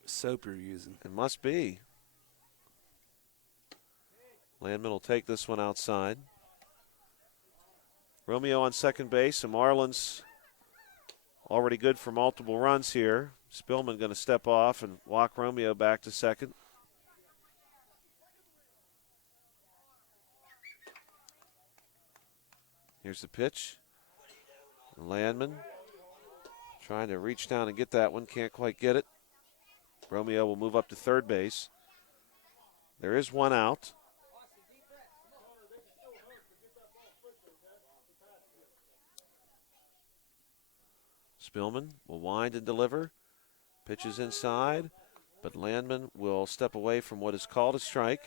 soap you're using. It must be. Landman will take this one outside. Romeo on second base. The Marlins already good for multiple runs here. Spillman going to step off and walk Romeo back to second. Here's the pitch. Landman trying to reach down and get that one. Can't quite get it. Romeo will move up to third base. There is one out. Spillman will wind and deliver. Pitches inside, but Landman will step away from what is called a strike.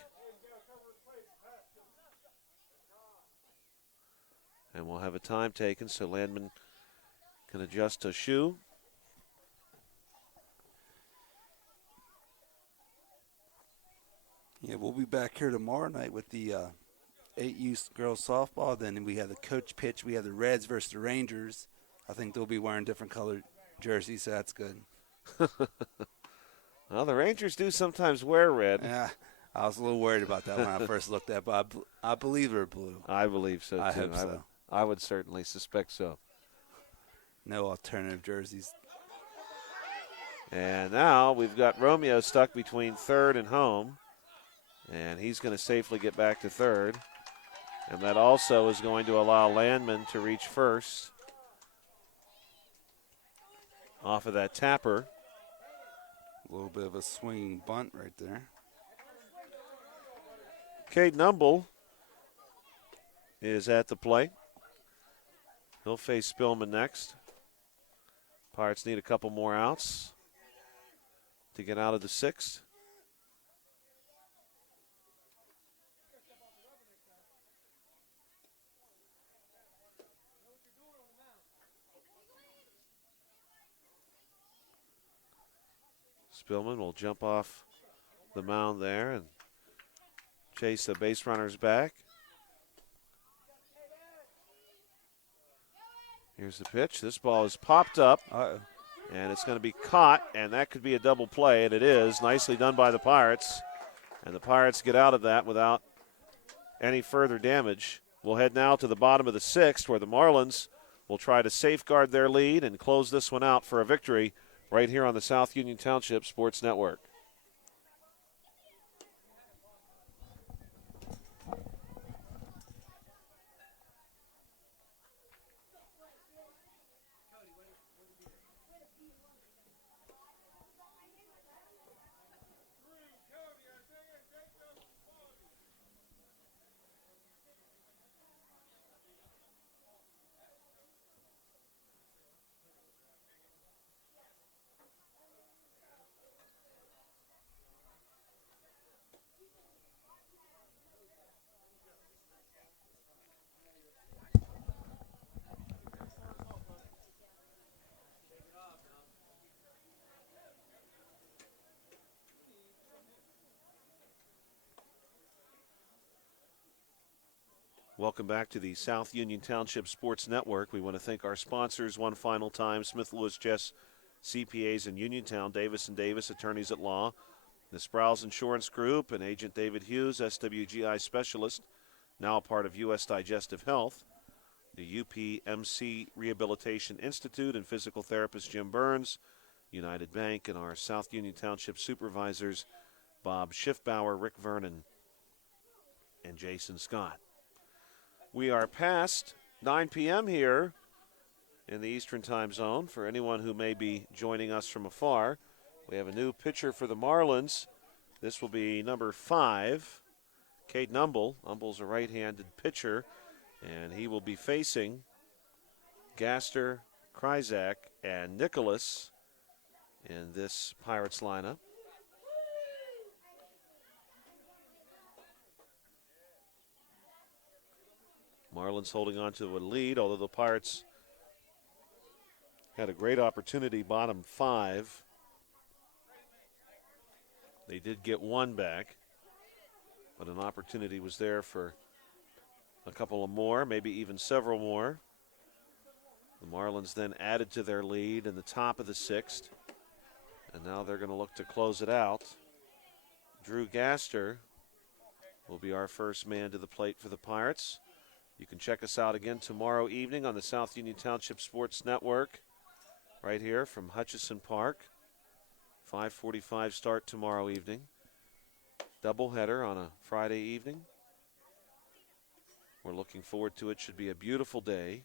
And we'll have a time taken so Landman can adjust a shoe. Yeah, we'll be back here tomorrow night with the 8U girls softball. Then we have the coach pitch. We have the Reds versus the Rangers. I think they'll be wearing different colored jerseys, so that's good. Well, the Rangers do sometimes wear red. Yeah, I was a little worried about that when I first looked at it, but I believe they're blue. I believe so, too. I hope so. I would certainly suspect so. No alternative jerseys. And now we've got Romeo stuck between third and home. And he's going to safely get back to third. And that also is going to allow Landman to reach first off of that tapper. A little bit of a swinging bunt right there. Cade Numble is at the plate. He'll face Spillman next. Pirates need a couple more outs to get out of the sixth. Spillman will jump off the mound there and chase the base runners back. Here's the pitch. This ball is popped up, and it's going to be caught, and that could be a double play, and it is. Nicely done by the Pirates. And the Pirates get out of that without any further damage. We'll head now to the bottom of the sixth, where the Marlins will try to safeguard their lead and close this one out for a victory right here on the South Union Township Sports Network. Welcome back to the South Union Township Sports Network. We want to thank our sponsors one final time, Smith Lewis Chess CPAs in Uniontown, Davis & Davis Attorneys at Law, the Sprouse Insurance Group, and Agent David Hughes, SWGI Specialist, now a part of U.S. Digestive Health, the UPMC Rehabilitation Institute and physical therapist Jim Burns, United Bank, and our South Union Township supervisors, Bob Schiffbauer, Rick Vernon, and Jason Scott. We are past 9 p.m. here in the Eastern Time Zone. For anyone who may be joining us from afar, we have a new pitcher for the Marlins. This will be number 5, Cade Numble. Numble's a right-handed pitcher, and he will be facing Gaster, Kryzak, and Nicholas in this Pirates lineup. Marlins holding on to a lead, although the Pirates had a great opportunity, bottom 5. They did get one back, but an opportunity was there for a couple of more, maybe even several more. The Marlins then added to their lead in the top of the 6th, and now they're going to look to close it out. Drew Gaster will be our first man to the plate for the Pirates. You can check us out again tomorrow evening on the South Union Township Sports Network, right here from Hutchison Park. 5:45 start tomorrow evening. Doubleheader on a Friday evening. We're looking forward to it. Should be a beautiful day.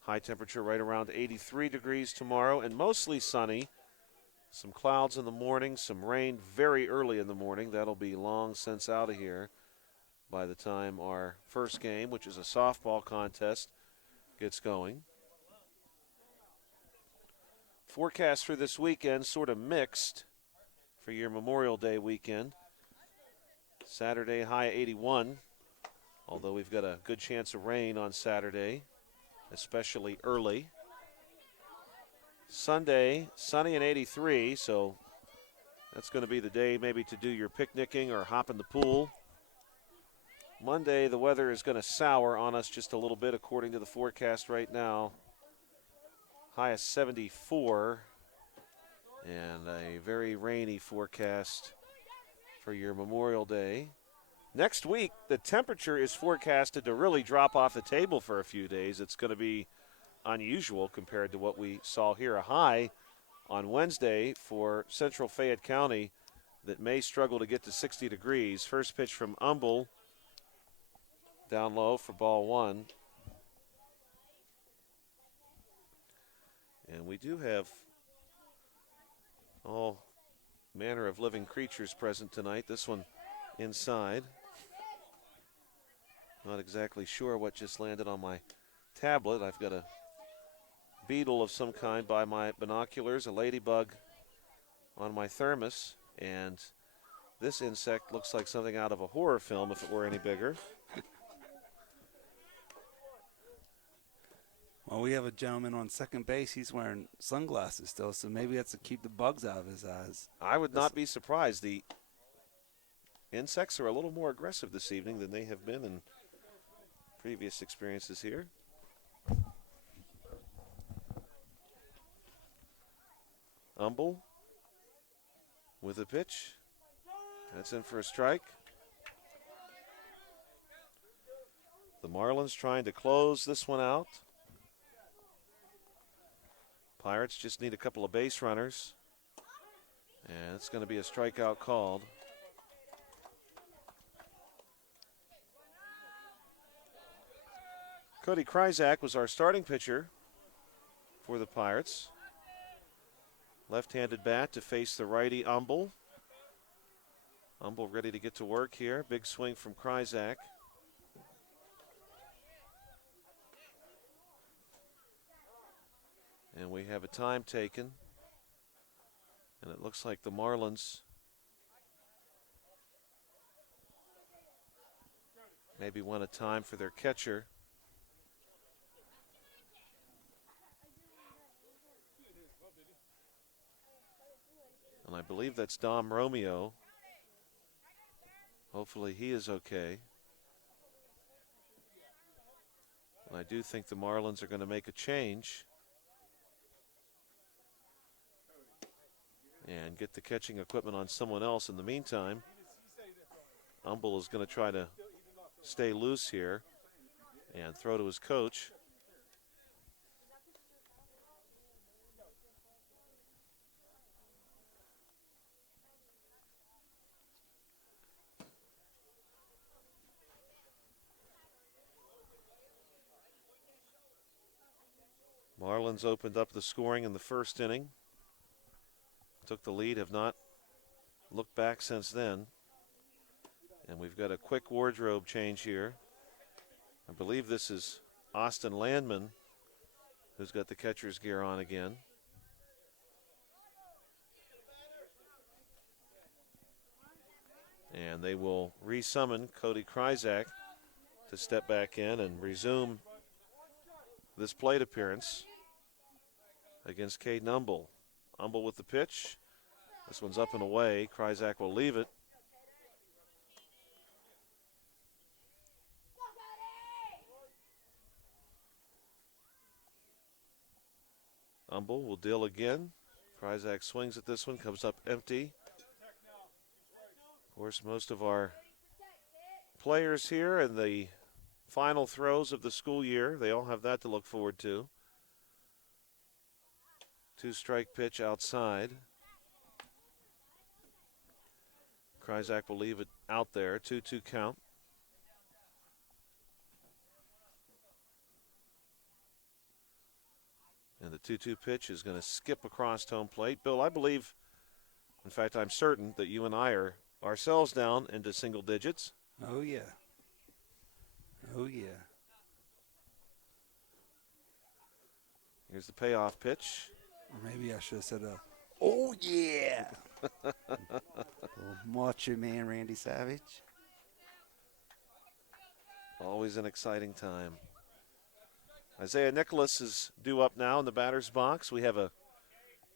High temperature right around 83 degrees tomorrow and mostly sunny. Some clouds in the morning, some rain very early in the morning. That'll be long since out of here by the time our first game, which is a softball contest, gets going. Forecast for this weekend sort of mixed for your Memorial Day weekend. Saturday high 81, although we've got a good chance of rain on Saturday, especially early. Sunday, sunny and 83, so that's going to be the day maybe to do your picnicking or hop in the pool. Monday, the weather is going to sour on us just a little bit according to the forecast right now. High of 74 and a very rainy forecast for your Memorial Day. Next week, the temperature is forecasted to really drop off the table for a few days. It's going to be unusual compared to what we saw here. A high on Wednesday for Central Fayette County that may struggle to get to 60 degrees. First pitch from Humble, down low for ball one. And we do have all manner of living creatures present tonight. This one inside. Not exactly sure what just landed on my tablet. I've got a beetle of some kind by my binoculars, a ladybug on my thermos, and this insect looks like something out of a horror film if it were any bigger. Well, we have a gentleman on second base. He's wearing sunglasses still, so maybe that's to keep the bugs out of his eyes. I would not be surprised. The insects are a little more aggressive this evening than they have been in previous experiences here. Humble with a pitch. That's in for a strike. The Marlins trying to close this one out. Pirates just need a couple of base runners. And it's going to be a strikeout called. Cody Kryzak was our starting pitcher for the Pirates. Left-handed bat to face the righty Humble. Humble ready to get to work here. Big swing from Kryzak. And we have a time taken. And it looks like the Marlins maybe want a time for their catcher. And I believe that's Dom Romeo. Hopefully he is okay. And I do think the Marlins are going to make a change and get the catching equipment on someone else. In the meantime, Humble is going to try to stay loose here and throw to his coach. Marlins opened up the scoring in the first inning. Took the lead, have not looked back since then. And we've got a quick wardrobe change here. I believe this is Austin Landman, who's got the catcher's gear on again. And they will resummon Cody Kryzak to step back in and resume this plate appearance against Caden Humble. Humble with the pitch. This one's up and away. Kryzak will leave it. Humble will deal again. Kryzak swings at this one, comes up empty. Of course, most of our players here in the final throws of the school year, they all have that to look forward to. Two-strike pitch outside. Kryzak will leave it out there. 2-2 count. And the 2-2 pitch is going to skip across home plate. Bill, I believe, in fact, I'm certain that you and I are ourselves down into single digits. Oh, yeah. Oh, yeah. Here's the payoff pitch. Or maybe I should have said oh, yeah. Little Macho Man Randy Savage. Always an exciting time. Isaiah Nicholas is due up now in the batter's box. We have a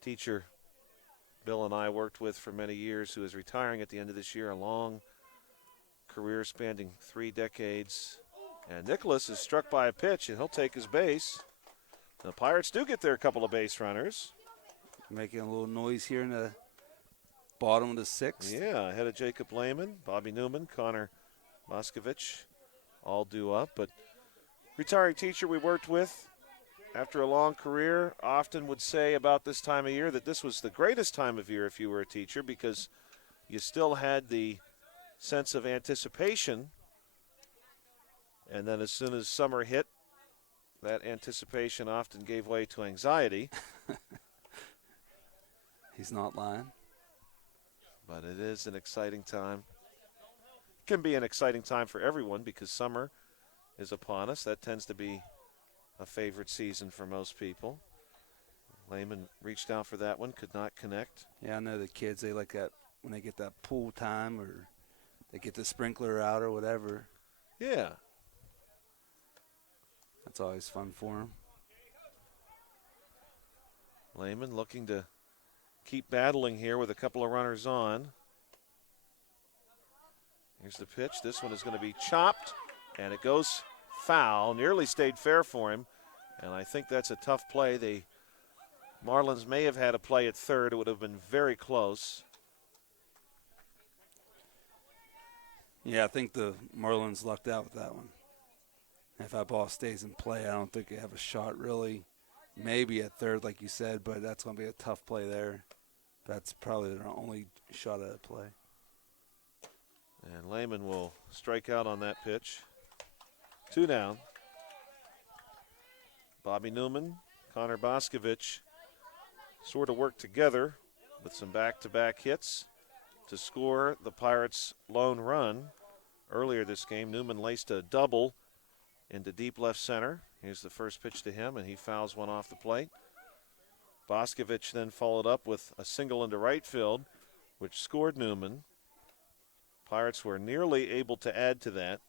teacher Bill and I worked with for many years who is retiring at the end of this year, a long career spanning 3 decades. And Nicholas is struck by a pitch, and he'll take his base. The Pirates do get their couple of base runners. Making a little noise here in the bottom of the 6th. Yeah, ahead of Jacob Lehman, Bobby Newman, Connor Moskovich, all due up. But retiring teacher we worked with after a long career often would say about this time of year that this was the greatest time of year if you were a teacher because you still had the sense of anticipation. And then as soon as summer hit, that anticipation often gave way to anxiety. He's not lying. But it is an exciting time. It can be an exciting time for everyone because summer is upon us. That tends to be a favorite season for most people. Lehman reached out for that one, could not connect. Yeah, I know the kids, they like that when they get that pool time or they get the sprinkler out or whatever. Yeah. That's always fun for them. Lehman looking to keep battling here with a couple of runners on. Here's the pitch. This one is going to be chopped, and it goes foul. Nearly stayed fair for him, and I think that's a tough play. The Marlins may have had a play at third. It would have been very close. Yeah, I think the Marlins lucked out with that one. If that ball stays in play, I don't think they have a shot really. Maybe at third, like you said, but that's going to be a tough play there. That's probably their only shot at a play. And Lehman will strike out on that pitch. 2 down. Bobby Newman, Connor Boskovich sort of worked together with some back-to-back hits to score the Pirates' lone run. Earlier this game, Newman laced a double into deep left center. Here's the first pitch to him, and he fouls one off the plate. Boskovich then followed up with a single into right field, which scored Newman. Pirates were nearly able to add to that.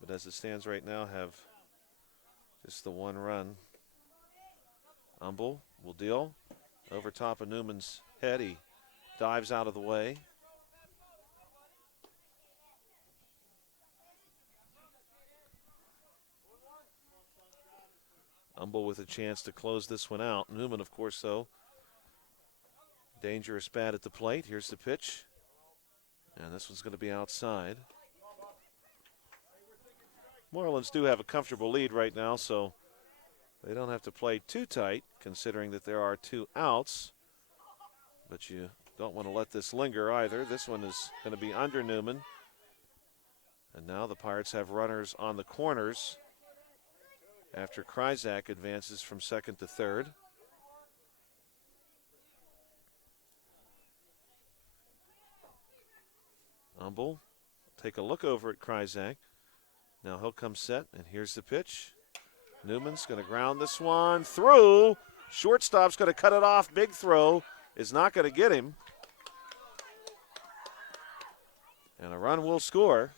But as it stands right now, have just the 1 run. Humble will deal over top of Newman's head. He dives out of the way. Humble with a chance to close this one out. Newman, of course, though, dangerous bat at the plate. Here's the pitch. And this one's going to be outside. Marlins do have a comfortable lead right now, so they don't have to play too tight, considering that there are 2 outs. But you don't want to let this linger either. This one is going to be under Newman. And now the Pirates have runners on the corners after Kryzak advances from second to third. Humble, take a look over at Kryzak. Now he'll come set, and here's the pitch. Newman's going to ground this one through. Shortstop's going to cut it off. Big throw is not going to get him. And a run will score.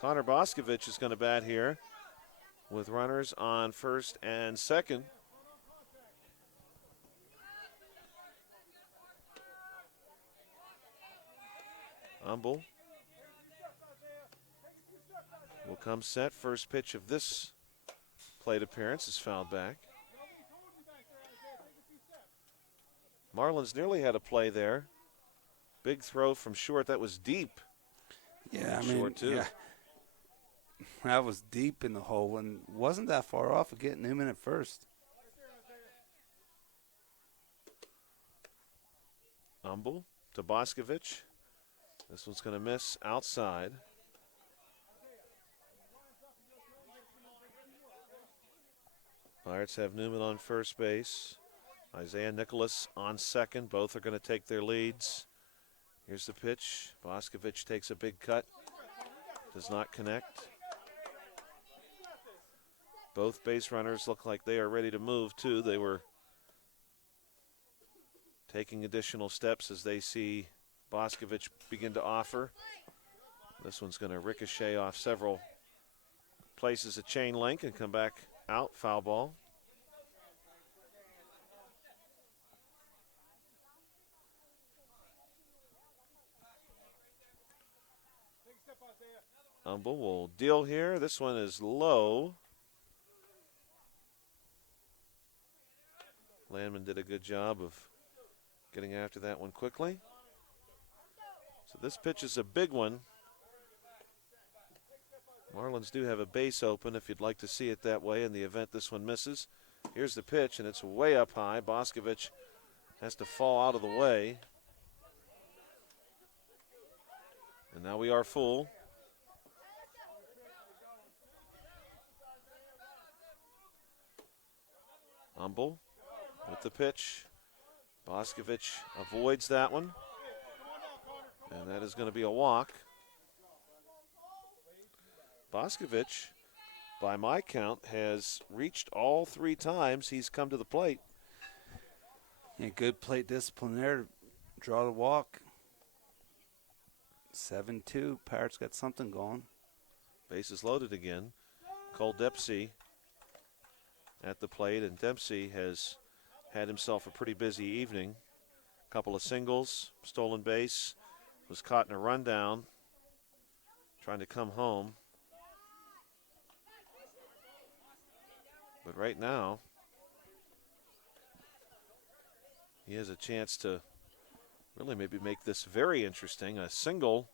Connor Boskovich is going to bat here with runners on first and second. Humble will come set. First pitch of this plate appearance is fouled back. Marlins nearly had a play there. Big throw from short. That was deep. Yeah, I Short, mean, too. yeah. That was deep in the hole and wasn't that far off of getting Newman at first. Humble to Boskovich. This one's going to miss outside. Pirates have Newman on first base. Isaiah Nicholas on second. Both are going to take their leads. Here's the pitch. Boskovich takes a big cut. Does not connect. Both base runners look like they are ready to move, too. They were taking additional steps as they see Boscovich begin to offer. This one's going to ricochet off several places a chain link and come back out. Foul ball. Humble will deal here. This one is low. Landman did a good job of getting after that one quickly. So this pitch is a big one. Marlins do have a base open if you'd like to see it that way in the event this one misses. Here's the pitch, and it's way up high. Boscovich has to fall out of the way. And now we are full. Humble with the pitch. Boscovich avoids that one. And that is going to be a walk. Boscovich, by my count, has reached all 3 times he's come to the plate. Yeah, good plate discipline there. Draw the walk. 7-2. Pirates got something going. Bases loaded again. Cole Dempsey at the plate, and Dempsey has had himself a pretty busy evening. Couple of singles, stolen base, was caught in a rundown, trying to come home. But right now, he has a chance to really maybe make this very interesting. A single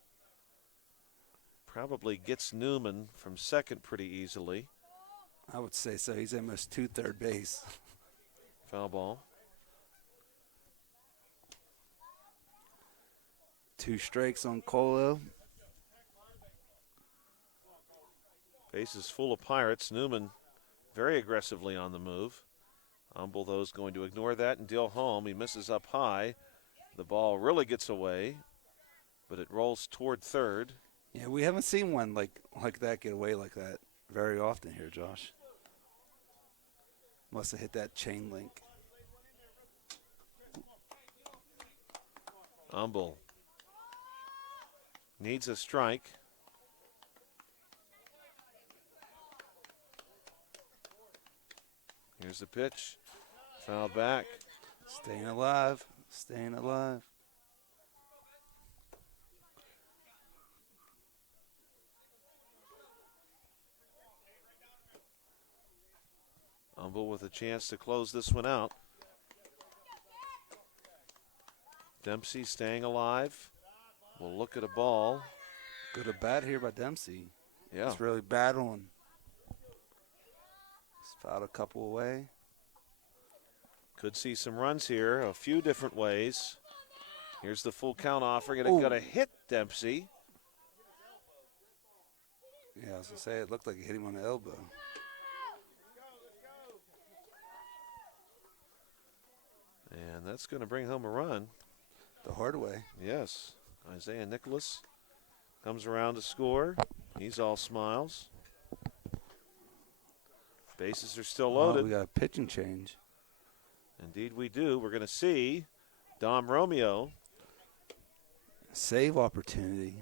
probably gets Newman from second pretty easily. I would say so. He's almost to third base. Foul ball. 2 strikes on Colo. Bases full of Pirates. Newman very aggressively on the move. Humble, though, is going to ignore that and deal home. He misses up high. The ball really gets away, but it rolls toward third. Yeah, we haven't seen one like that get away like that very often here, Josh. Must have hit that chain link. Humble needs a strike. Here's the pitch. Foul back. Staying alive. Staying alive. Humble with a chance to close this one out. Dempsey staying alive. We'll look at a ball. Good at bat here by Dempsey. Yeah. He's really battling. He's fouled a couple away. Could see some runs here a few different ways. Here's the full count offer. Gonna hit Dempsey. Yeah, I was gonna say it looked like he hit him on the elbow. And that's going to bring home a run. The hard way. Yes. Isaiah Nicholas comes around to score. He's all smiles. Bases are still loaded. We got a pitching change. Indeed we do. We're going to see Dom Romeo. Save opportunity.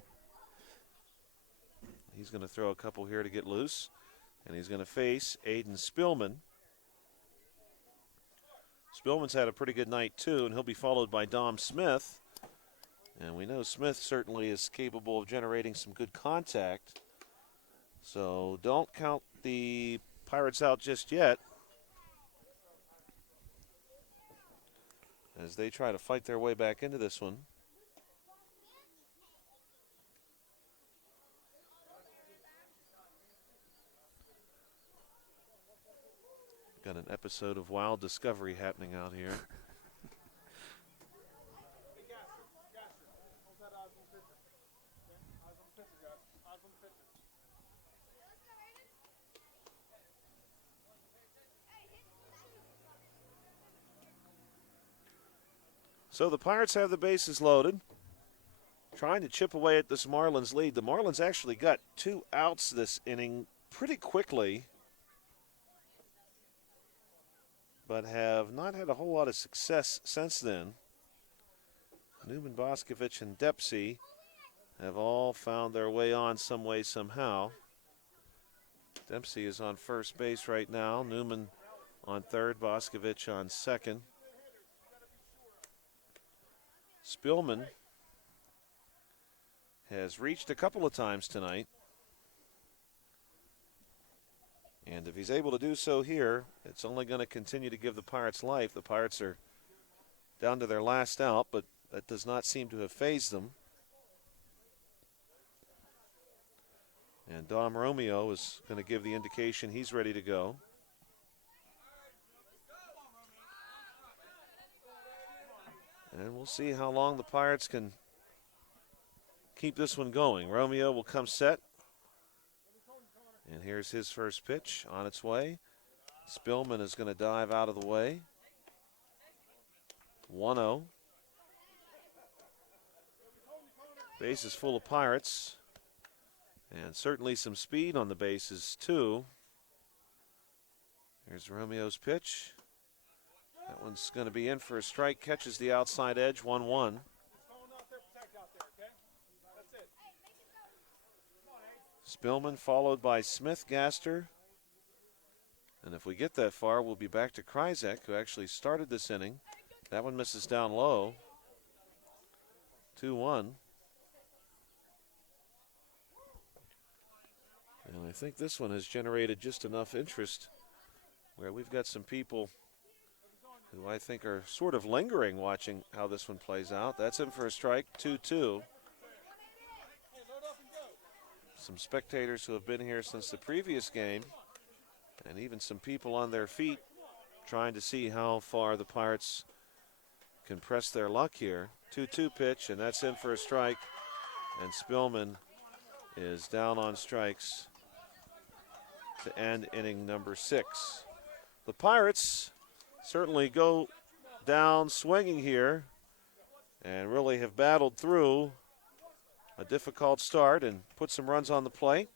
He's going to throw a couple here to get loose. And he's going to face Aiden Spillman. Spillman's had a pretty good night, too, and he'll be followed by Dom Smith. And we know Smith certainly is capable of generating some good contact. So don't count the Pirates out just yet, as they try to fight their way back into this one. Got an episode of Wild Discovery happening out here. So the Pirates have the bases loaded, trying to chip away at this Marlins lead. The Marlins actually got 2 outs this inning pretty quickly. but have not had a whole lot of success since then. Newman, Boscovich, and Dempsey have all found their way on some way, somehow. Dempsey is on first base right now. Newman on third, Boscovich on second. Spillman has reached a couple of times tonight. And if he's able to do so here, it's only going to continue to give the Pirates life. The Pirates are down to their last out, but that does not seem to have fazed them. And Dom Romeo is going to give the indication he's ready to go. And we'll see how long the Pirates can keep this one going. Romeo will come set. And here's his first pitch on its way. Spillman is going to dive out of the way. 1-0. Base is full of Pirates. And certainly some speed on the bases, too. Here's Romeo's pitch. That one's going to be in for a strike. Catches the outside edge, 1-1. Spillman followed by Smith, Gaster. And if we get that far, we'll be back to Kryzak, who actually started this inning. That one misses down low. 2-1. And I think this one has generated just enough interest where we've got some people who I think are sort of lingering watching how this one plays out. That's in for a strike, 2-2. Some spectators who have been here since the previous game, and even some people on their feet trying to see how far the Pirates can press their luck here. 2-2 pitch, and that's in for a strike. And Spillman is down on strikes to end inning number 6. The Pirates certainly go down swinging here and really have battled through a difficult start and put some runs on the plate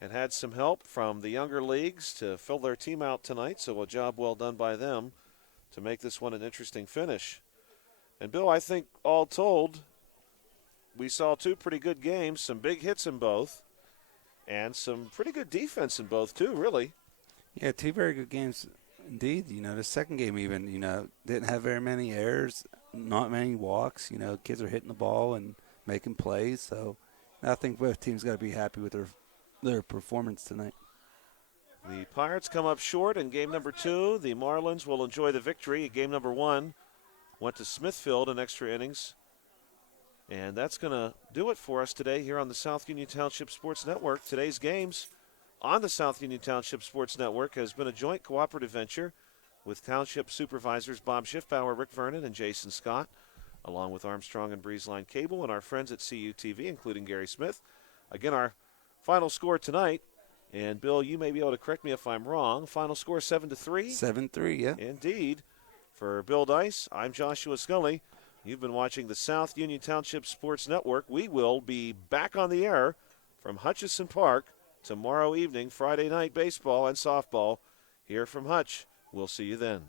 and had some help from the younger leagues to fill their team out tonight. So a job well done by them to make this one an interesting finish. And Bill, I think all told, we saw two pretty good games, some big hits in both, and some pretty good defense in both too, really. Yeah, two very good games indeed. You know, the second game even, didn't have very many errors, not many walks. Kids are hitting the ball and making plays. So I think both teams got to be happy with their performance tonight. The Pirates come up short in game number 2. The Marlins will enjoy the victory. Game number 1 went to Smithfield in extra innings. And that's going to do it for us today here on the South Union Township Sports Network. Today's games on the South Union Township Sports Network has been a joint cooperative venture with Township Supervisors Bob Schiffbauer, Rick Vernon, and Jason Scott, along with Armstrong and Breezeline Cable and our friends at CUTV, including Gary Smith. Again, our final score tonight, and Bill, you may be able to correct me if I'm wrong, final score 7-3? 7-3, yeah. Indeed. For Bill Dice, I'm Joshua Scully. You've been watching the South Union Township Sports Network. We will be back on the air from Hutchison Park tomorrow evening, Friday night baseball and softball here from Hutch. We'll see you then.